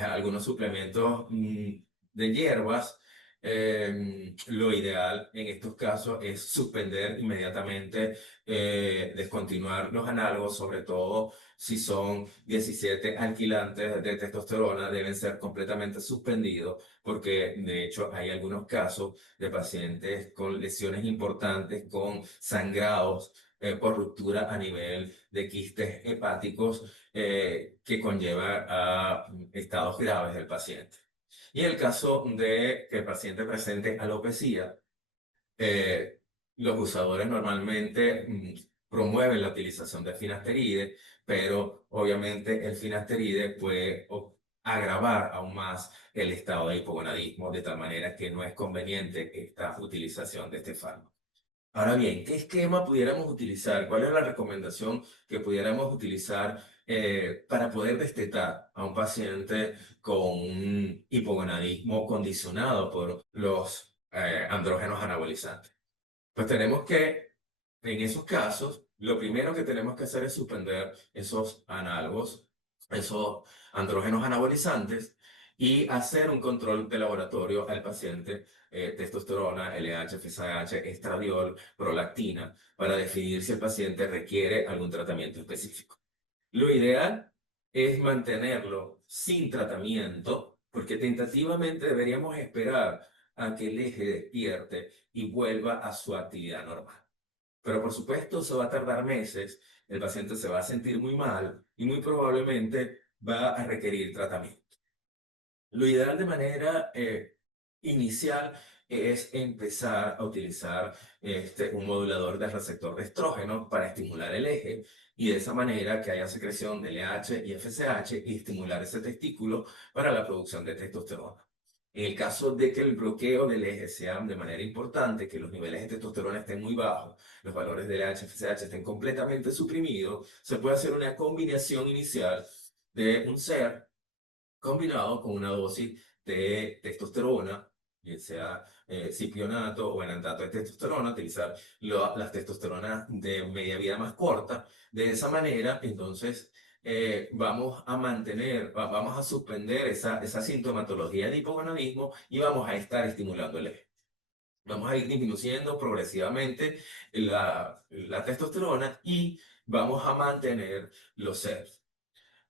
algunos suplementos de hierbas, lo ideal en estos casos es suspender inmediatamente, descontinuar los análogos, sobre todo si son 17 alquilantes de testosterona, deben ser completamente suspendidos, porque de hecho hay algunos casos de pacientes con lesiones importantes, con sangrados por ruptura a nivel de quistes hepáticos que conlleva a estados graves del paciente. Y en el caso de que el paciente presente alopecia, los usadores normalmente promueven la utilización de finasteride, pero obviamente el finasteride puede agravar aún más el estado de hipogonadismo, de tal manera que no es conveniente esta utilización de este fármaco. Ahora bien, ¿qué esquema pudiéramos utilizar? ¿Cuál es la recomendación que pudiéramos utilizar para poder destetar a un paciente con un hipogonadismo condicionado por los andrógenos anabolizantes? Pues tenemos que, en esos casos, lo primero que tenemos que hacer es suspender esos análogos, esos andrógenos anabolizantes y hacer un control de laboratorio al paciente, testosterona, LH, FSH, estradiol, prolactina, para definir si el paciente requiere algún tratamiento específico. Lo ideal es mantenerlo sin tratamiento, porque tentativamente deberíamos esperar a que el eje despierte y vuelva a su actividad normal. Pero por supuesto, eso va a tardar meses, el paciente se va a sentir muy mal y muy probablemente va a requerir tratamiento. Lo ideal de manera inicial es empezar a utilizar un modulador del receptor de estrógeno para estimular el eje y de esa manera que haya secreción de LH y FSH y estimular ese testículo para la producción de testosterona. En el caso de que el bloqueo del eje sea de manera importante, que los niveles de testosterona estén muy bajos, los valores de LH y FSH estén completamente suprimidos, se puede hacer una combinación inicial de un SER combinado con una dosis de testosterona, ya sea cipionato o enantato de testosterona, utilizar las testosteronas de media vida más corta. De esa manera, entonces, vamos a mantener, vamos a suspender esa sintomatología de hipogonadismo y vamos a estar estimulando el eje. Vamos a ir disminuyendo progresivamente la testosterona y vamos a mantener los CERS.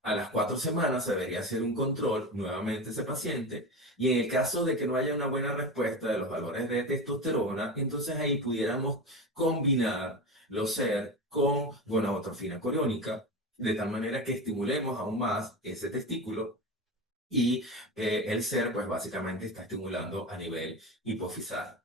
A las 4 semanas se debería hacer un control nuevamente ese paciente y en el caso de que no haya una buena respuesta de los valores de testosterona, entonces ahí pudiéramos combinar los SER con gonadotrofina coriónica de tal manera que estimulemos aún más ese testículo y el ser, pues básicamente está estimulando a nivel hipofisal.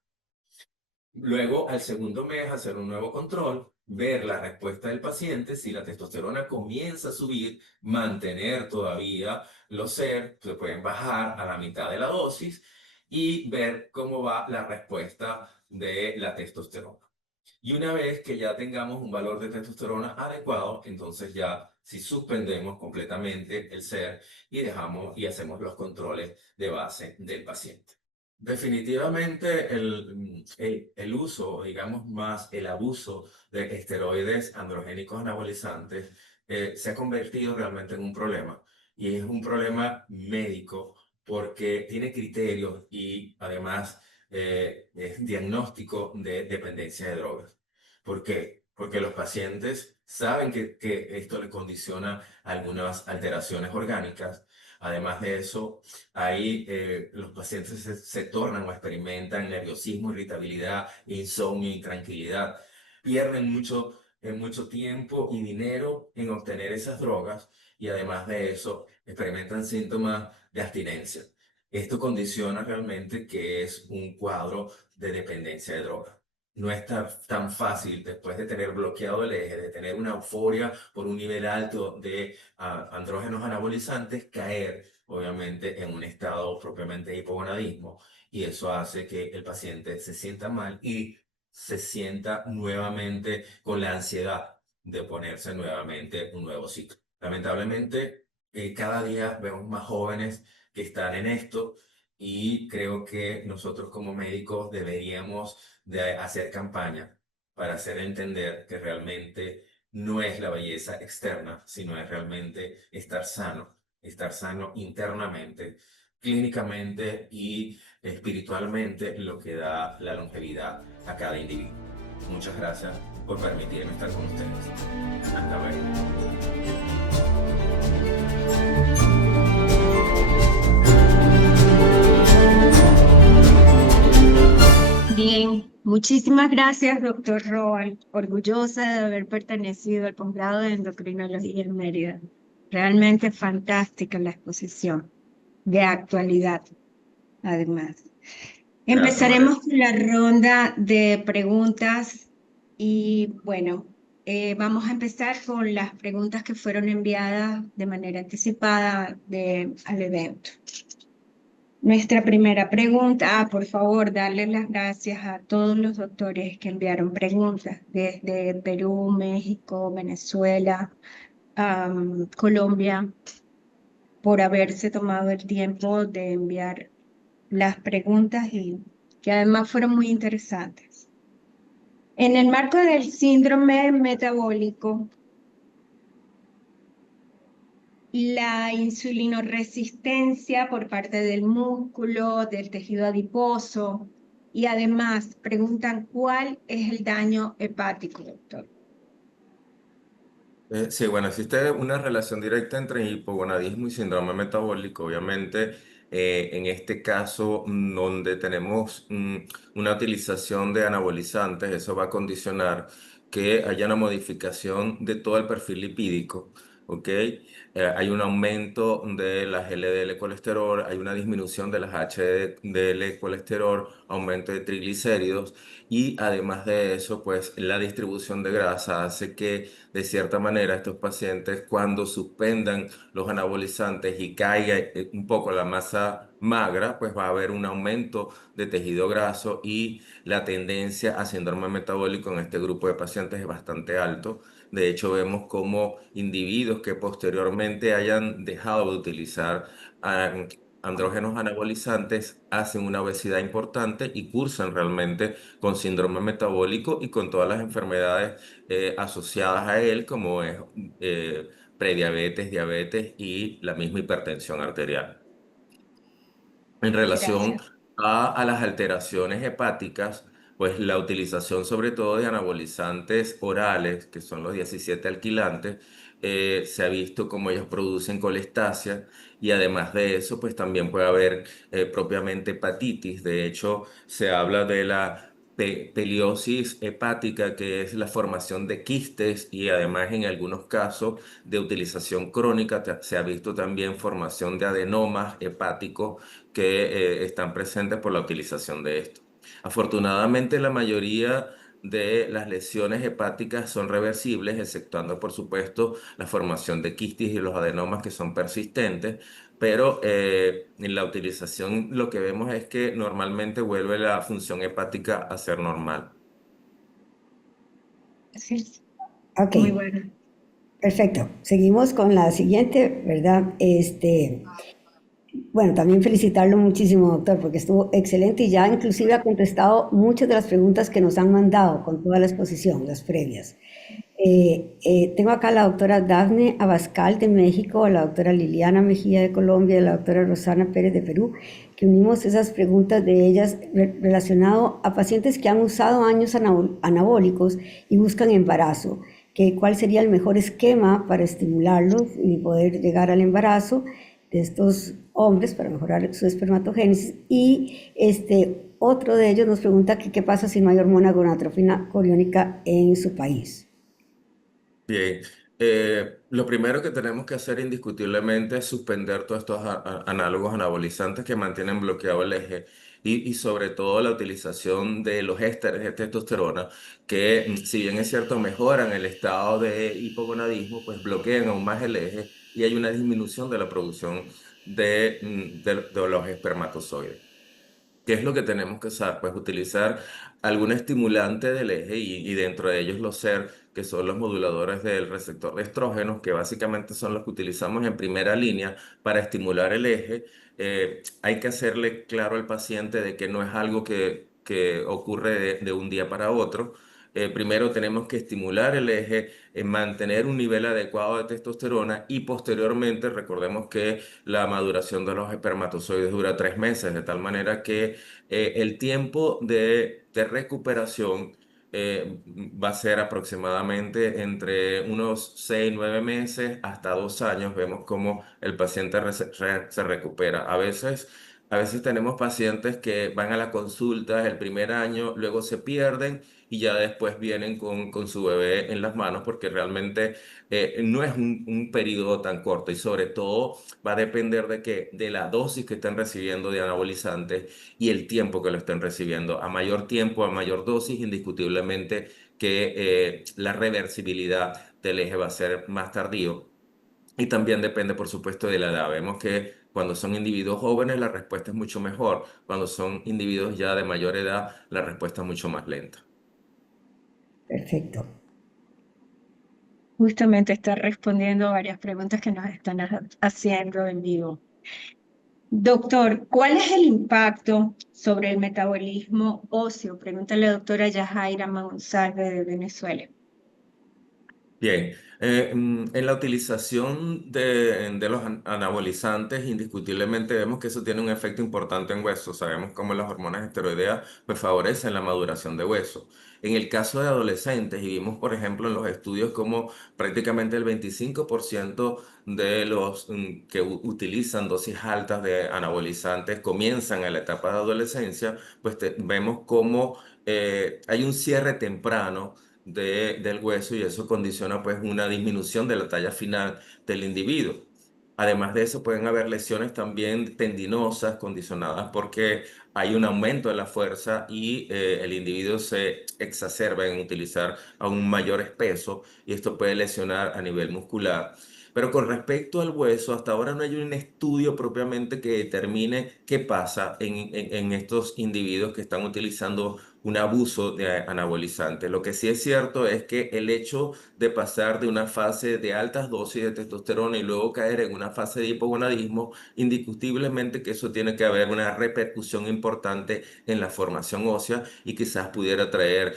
Luego, al segundo mes, hacer un nuevo control, ver la respuesta del paciente, si la testosterona comienza a subir, mantener todavía los SER, se pueden bajar a la mitad de la dosis y ver cómo va la respuesta de la testosterona. Y una vez que ya tengamos un valor de testosterona adecuado, entonces ya si suspendemos completamente el SER y dejamos y hacemos los controles de base del paciente. Definitivamente el uso, digamos más el abuso de esteroides androgénicos anabolizantes se ha convertido realmente en un problema. Y es un problema médico porque tiene criterios y además es diagnóstico de dependencia de drogas. ¿Por qué? Porque los pacientes saben que esto le condiciona algunas alteraciones orgánicas. Además de eso, ahí los pacientes se tornan o experimentan nerviosismo, irritabilidad, insomnio, intranquilidad. Pierden mucho tiempo y dinero en obtener esas drogas y además de eso experimentan síntomas de abstinencia. Esto condiciona realmente que es un cuadro de dependencia de drogas. No es tan fácil después de tener bloqueado el eje, de tener una euforia por un nivel alto de andrógenos anabolizantes, caer obviamente en un estado propiamente de hipogonadismo y eso hace que el paciente se sienta mal y se sienta nuevamente con la ansiedad de ponerse nuevamente un nuevo ciclo. Lamentablemente, cada día vemos más jóvenes que están en esto y creo que nosotros como médicos deberíamos de hacer campaña para hacer entender que realmente no es la belleza externa, sino es realmente estar sano internamente, clínicamente y espiritualmente, lo que da la longevidad a cada individuo. Muchas gracias por permitirme estar con ustedes. Hasta luego. Bien, muchísimas gracias, doctor Roal. Orgullosa de haber pertenecido al posgrado de endocrinología en Mérida. Realmente fantástica la exposición, de actualidad, además. Gracias, María. Empezaremos con la ronda de preguntas y bueno, vamos a empezar con las preguntas que fueron enviadas de manera anticipada al evento. Nuestra primera pregunta, por favor, darle las gracias a todos los doctores que enviaron preguntas desde Perú, México, Venezuela, Colombia, por haberse tomado el tiempo de enviar las preguntas y que además fueron muy interesantes. En el marco del síndrome metabólico, la insulinoresistencia por parte del músculo, del tejido adiposo, y además preguntan cuál es el daño hepático, doctor. Sí, bueno, existe una relación directa entre hipogonadismo y síndrome metabólico. Obviamente, en este caso, donde tenemos una utilización de anabolizantes, eso va a condicionar que haya una modificación de todo el perfil lipídico, ¿ok? Hay un aumento de las LDL colesterol, hay una disminución de las HDL colesterol, aumento de triglicéridos y además de eso, pues la distribución de grasa hace que de cierta manera estos pacientes cuando suspendan los anabolizantes y caiga un poco la masa magra, pues va a haber un aumento de tejido graso y la tendencia a síndrome metabólico en este grupo de pacientes es bastante alto. De hecho, vemos como individuos que posteriormente hayan dejado de utilizar ah, andrógenos anabolizantes hacen una obesidad importante y cursan realmente con síndrome metabólico y con todas las enfermedades asociadas a él, como es prediabetes, diabetes y la misma hipertensión arterial. En relación Gracias. a las alteraciones hepáticas, pues la utilización sobre todo de anabolizantes orales, que son los 17 alquilantes, se ha visto como ellos producen colestasia y además de eso, pues también puede haber propiamente hepatitis. De hecho, se habla de la peliosis hepática, que es la formación de quistes, y además en algunos casos de utilización crónica se ha visto también formación de adenomas hepáticos que están presentes por la utilización de esto. Afortunadamente, la mayoría de las lesiones hepáticas son reversibles, exceptuando, por supuesto, la formación de quistes y los adenomas que son persistentes, pero en la utilización lo que vemos es que normalmente vuelve la función hepática a ser normal. Sí, Ok, muy bueno. perfecto. Seguimos con la siguiente, ¿verdad? Bueno, también felicitarlo muchísimo, doctor, porque estuvo excelente y ya inclusive ha contestado muchas de las preguntas que nos han mandado con toda la exposición, las previas. Tengo acá a la doctora Dafne Abascal de México, a la doctora Liliana Mejía de Colombia, a la doctora Rosana Pérez de Perú, que unimos esas preguntas de ellas relacionado a pacientes que han usado años anabólicos y buscan embarazo, que cuál sería el mejor esquema para estimularlos y poder llegar al embarazo de estos hombres para mejorar su espermatogénesis. Y otro de ellos nos pregunta que qué pasa si no hay hormona gonadotropina coriónica en su país. Bien, lo primero que tenemos que hacer indiscutiblemente es suspender todos estos análogos anabolizantes que mantienen bloqueado el eje y sobre todo la utilización de los ésteres de testosterona que, si bien es cierto, mejoran el estado de hipogonadismo, pues bloquean aún más el eje y hay una disminución de la producción de los espermatozoides. ¿Qué es lo que tenemos que usar? Pues utilizar algún estimulante del eje y dentro de ellos los SER, que son los moduladores del receptor de estrógenos, que básicamente son los que utilizamos en primera línea para estimular el eje. Hay que hacerle claro al paciente de que no es algo que ocurre de un día para otro. Primero tenemos que estimular el eje, mantener un nivel adecuado de testosterona y posteriormente recordemos que la maduración de los espermatozoides dura 3 meses, de tal manera que el tiempo de recuperación va a ser aproximadamente entre unos 6, 9 meses hasta 2 años. Vemos cómo el paciente se recupera. A veces tenemos pacientes que van a la consulta el primer año, luego se pierden y ya después vienen con su bebé en las manos porque realmente no es un periodo tan corto y sobre todo va a depender de la dosis que estén recibiendo de anabolizantes y el tiempo que lo estén recibiendo. A mayor tiempo, a mayor dosis, indiscutiblemente que la reversibilidad del eje va a ser más tardío. Y también depende, por supuesto, de la edad. Vemos que cuando son individuos jóvenes la respuesta es mucho mejor. Cuando son individuos ya de mayor edad, la respuesta es mucho más lenta. Perfecto. Justamente está respondiendo a varias preguntas que nos están haciendo en vivo. Doctor, ¿cuál es el impacto sobre el metabolismo óseo? Pregunta la doctora Yajaira Monsalve de Venezuela. Bien, en la utilización de los anabolizantes, indiscutiblemente vemos que eso tiene un efecto importante en hueso. Sabemos cómo las hormonas esteroideas pues, favorecen la maduración de hueso. En el caso de adolescentes, y vimos, por ejemplo, en los estudios como prácticamente el 25% de los que utilizan dosis altas de anabolizantes comienzan en la etapa de adolescencia, pues vemos cómo hay un cierre temprano del hueso y eso condiciona pues una disminución de la talla final del individuo. Además de eso pueden haber lesiones también tendinosas condicionadas porque hay un aumento de la fuerza y el individuo se exacerba en utilizar aún mayores pesos y esto puede lesionar a nivel muscular. Pero con respecto al hueso, hasta ahora no hay un estudio propiamente que determine qué pasa en estos individuos que están utilizando un abuso de anabolizantes. Lo que sí es cierto es que el hecho de pasar de una fase de altas dosis de testosterona y luego caer en una fase de hipogonadismo, indiscutiblemente que eso tiene que haber una repercusión importante en la formación ósea y quizás pudiera traer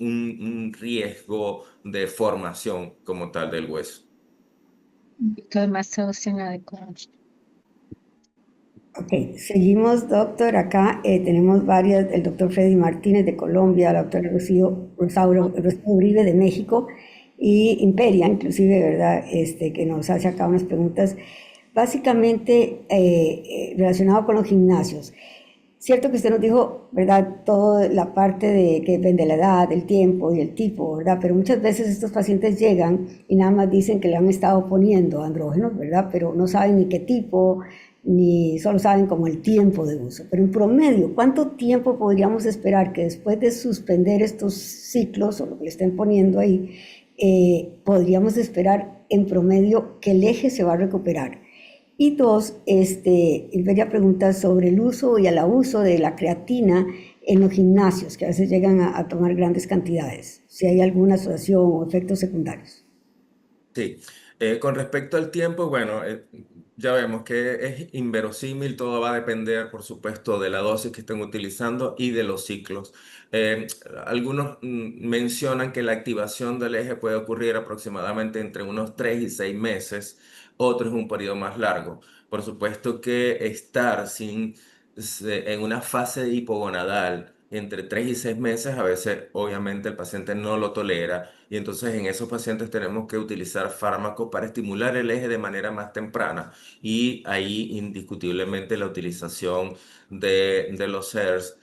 un riesgo de formación como tal del hueso. Demasiado inadecuado. Ok, seguimos, doctor. Acá tenemos varias, el doctor Freddy Martínez de Colombia, la doctora Rocío Uribe de México y Imperia, inclusive, ¿verdad? Que nos hace acá unas preguntas básicamente relacionadas con los gimnasios. Cierto que usted nos dijo, ¿verdad? Toda la parte de que depende de la edad, del tiempo y el tipo, ¿verdad? Pero muchas veces estos pacientes llegan y nada más dicen que le han estado poniendo andrógenos, ¿verdad? Pero no saben ni qué tipo, ni solo saben como el tiempo de uso. Pero en promedio, ¿cuánto tiempo podríamos esperar que después de suspender estos ciclos o lo que le estén poniendo ahí, podríamos esperar en promedio que el eje se va a recuperar? Y dos, Ilveria pregunta sobre el uso y el abuso de la creatina en los gimnasios, que a veces llegan a tomar grandes cantidades, si hay alguna asociación o efectos secundarios. Sí, con respecto al tiempo, bueno, ya vemos que es inverosímil, todo va a depender, por supuesto, de la dosis que estén utilizando y de los ciclos. Eh, Algunos mencionan que la activación del eje puede ocurrir aproximadamente entre unos 3 y 6 meses, otros un periodo más largo. Por supuesto que estar en una fase hipogonadal entre 3 y 6 meses, a veces obviamente el paciente no lo tolera y entonces en esos pacientes tenemos que utilizar fármacos para estimular el eje de manera más temprana y ahí indiscutiblemente la utilización de los SERS,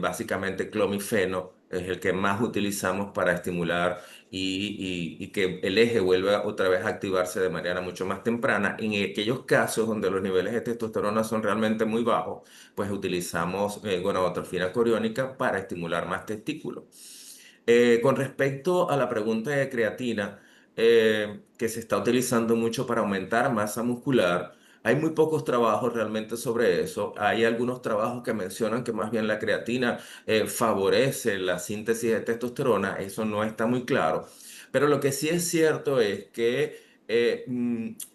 básicamente clomifeno, es el que más utilizamos para estimular y que el eje vuelva otra vez a activarse de manera mucho más temprana. En aquellos casos donde los niveles de testosterona son realmente muy bajos, pues utilizamos gonadotrofina coriónica para estimular más testículos. Con respecto a la pregunta de creatina, que se está utilizando mucho para aumentar masa muscular, hay muy pocos trabajos realmente sobre eso. Hay algunos trabajos que mencionan que más bien la creatina favorece la síntesis de testosterona. Eso no está muy claro. Pero lo que sí es cierto es que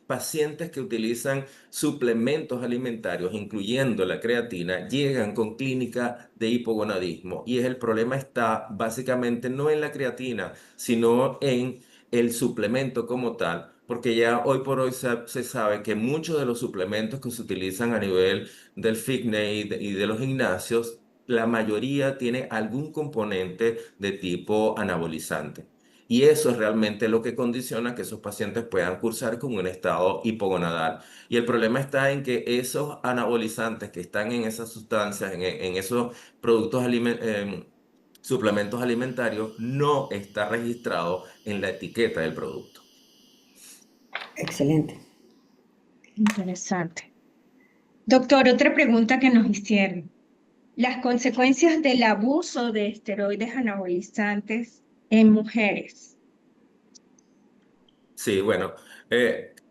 pacientes que utilizan suplementos alimentarios, incluyendo la creatina, llegan con clínica de hipogonadismo. Y el problema está básicamente no en la creatina, sino en el suplemento como tal. Porque ya hoy por hoy se sabe que muchos de los suplementos que se utilizan a nivel del fitness y de los gimnasios, la mayoría tiene algún componente de tipo anabolizante. Y eso es realmente lo que condiciona que esos pacientes puedan cursar con un estado hipogonadal. Y el problema está en que esos anabolizantes que están en esas sustancias, en esos productos suplementos alimentarios, no está registrado en la etiqueta del producto. Excelente. Interesante. Doctor, otra pregunta que nos hicieron. Las consecuencias del abuso de esteroides anabolizantes en mujeres. Sí, bueno,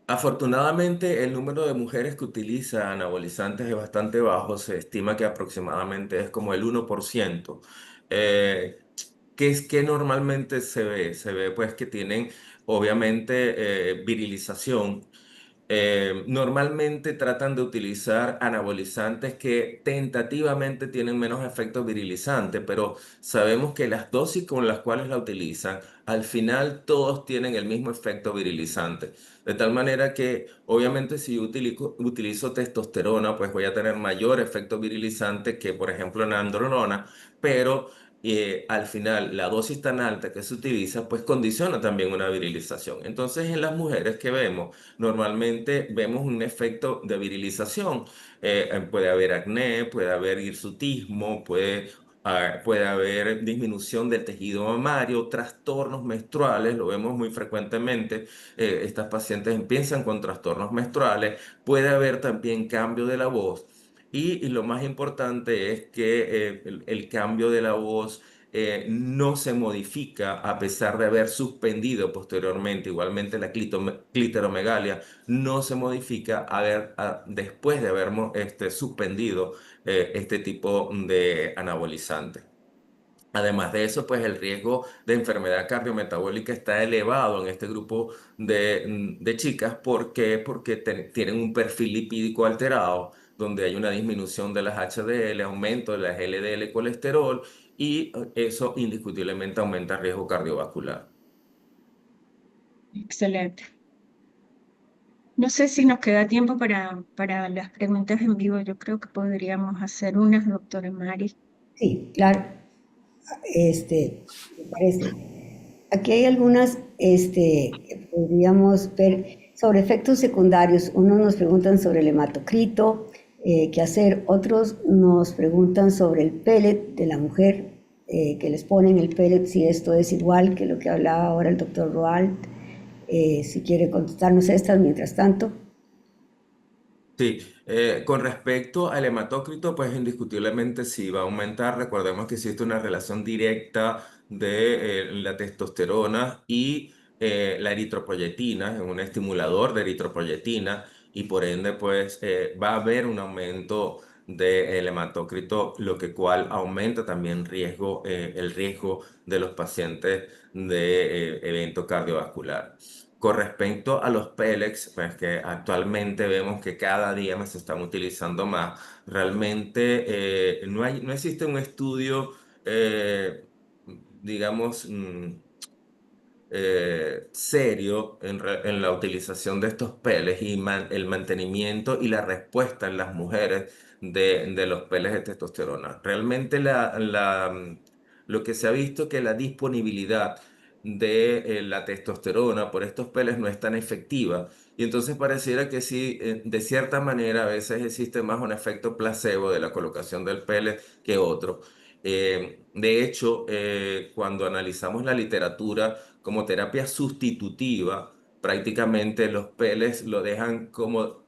afortunadamente el número de mujeres que utilizan anabolizantes es bastante bajo, se estima que aproximadamente es como el 1%. Eh, ¿Qué es que normalmente se ve? Se ve pues que tienen obviamente virilización. Normalmente tratan de utilizar anabolizantes que tentativamente tienen menos efecto virilizante, pero sabemos que las dosis con las cuales la utilizan, al final todos tienen el mismo efecto virilizante. De tal manera que obviamente si yo utilizo testosterona, pues voy a tener mayor efecto virilizante que por ejemplo en androlona, pero al final la dosis tan alta que se utiliza, pues condiciona también una virilización. Entonces en las mujeres que vemos, normalmente vemos un efecto de virilización. Puede haber acné, puede haber hirsutismo, puede haber disminución del tejido mamario, trastornos menstruales, lo vemos muy frecuentemente. Estas pacientes empiezan con trastornos menstruales, puede haber también cambio de la voz. Y lo más importante es que el cambio de la voz no se modifica a pesar de haber suspendido posteriormente. Igualmente la clitoromegalia no se modifica después de haber suspendido este tipo de anabolizante. Además de eso, pues el riesgo de enfermedad cardiometabólica está elevado en este grupo de chicas. ¿Por qué? Porque tienen un perfil lipídico alterado, donde hay una disminución de las HDL, aumento de las LDL colesterol, y eso indiscutiblemente aumenta el riesgo cardiovascular. Excelente. No sé si nos queda tiempo para las preguntas en vivo. Yo creo que podríamos hacer unas, doctora Mari. Sí, claro. Me parece. Aquí hay algunas que podríamos ver sobre efectos secundarios. Unos nos preguntan sobre el hematocrito, que hacer. Otros nos preguntan sobre el pellet de la mujer, que les ponen el pellet, si esto es igual que lo que hablaba ahora el doctor Roald. Si quiere contestarnos estas mientras tanto. Sí, con respecto al hematócrito, pues indiscutiblemente sí va a aumentar. Recordemos que existe una relación directa de la testosterona y la eritropoyetina, es un estimulador de eritropoyetina y por ende pues va a haber un aumento del hematócrito, lo que cual aumenta también el riesgo de los pacientes de evento cardiovascular. Con respecto a los pellets, pues que actualmente vemos que cada día más se están utilizando más, realmente no existe un estudio, digamos, serio en la utilización de estos peles y el mantenimiento y la respuesta en las mujeres de los peles de testosterona. Realmente lo que se ha visto que la disponibilidad de la testosterona por estos peles no es tan efectiva. Y entonces pareciera que sí, de cierta manera a veces existe más un efecto placebo de la colocación del pele que otro. De hecho, cuando analizamos la literatura, como terapia sustitutiva, prácticamente los peles lo dejan como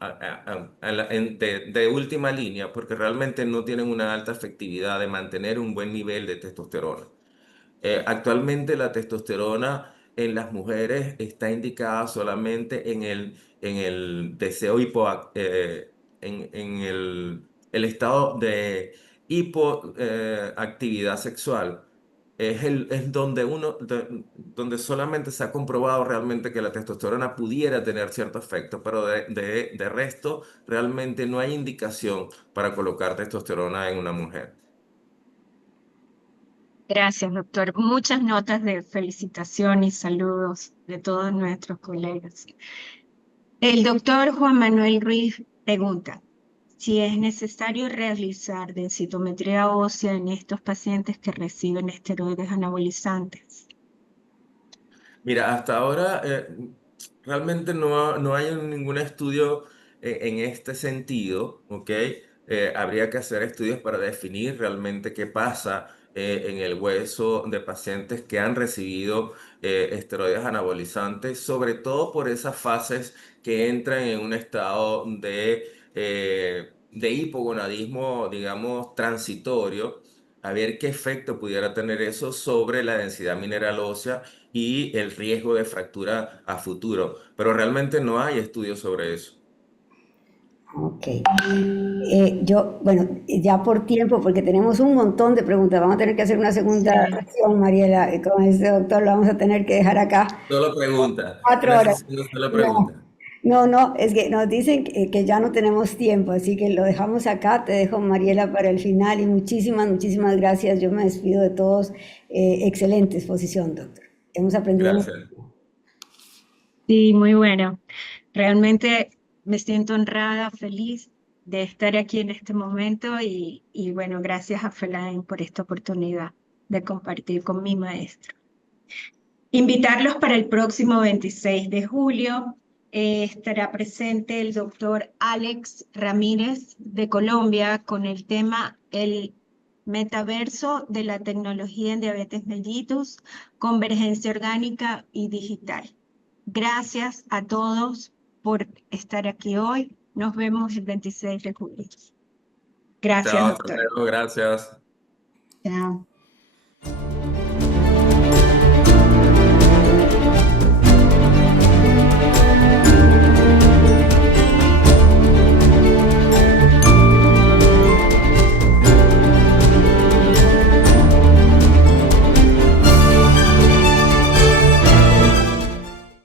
de última línea porque realmente no tienen una alta efectividad de mantener un buen nivel de testosterona. Actualmente la testosterona en las mujeres está indicada solamente en el deseo en el estado de hipoactividad sexual. Es donde solamente se ha comprobado realmente que la testosterona pudiera tener cierto efecto, pero de resto realmente no hay indicación para colocar testosterona en una mujer. Gracias, doctor. Muchas notas de felicitación y saludos de todos nuestros colegas. El doctor Juan Manuel Ruiz pregunta si es necesario realizar densitometría ósea en estos pacientes que reciben esteroides anabolizantes. Mira, hasta ahora realmente no hay ningún estudio en este sentido, ¿ok? Habría que hacer estudios para definir realmente qué pasa en el hueso de pacientes que han recibido esteroides anabolizantes, sobre todo por esas fases que entran en un estado de hipogonadismo, digamos, transitorio, a ver qué efecto pudiera tener eso sobre la densidad mineral ósea y el riesgo de fractura a futuro, pero realmente no hay estudios sobre eso. Ok. Bueno, ya por tiempo, porque tenemos un montón de preguntas, vamos a tener que hacer una segunda Sí. sesión, Mariela, con este doctor lo vamos a tener que dejar acá Solo pregunta, una 4 horas. sesión de solo No, pregunta. no, es que nos dicen que ya no tenemos tiempo, así que lo dejamos acá, te dejo Mariela para el final y muchísimas gracias, yo me despido de todos. Excelente exposición, doctor. Hemos aprendido mucho. Gracias. Sí, muy bueno. Realmente me siento honrada, feliz de estar aquí en este momento y bueno, gracias a Felaine por esta oportunidad de compartir con mi maestro. Invitarlos para el próximo 26 de julio. Estará presente el doctor Alex Ramírez de Colombia con el tema El metaverso de la tecnología en diabetes mellitus, convergencia orgánica y digital. Gracias a todos por estar aquí hoy. Nos vemos el 26 de julio. Gracias, Chao, hasta doctor. luego, gracias. Chao.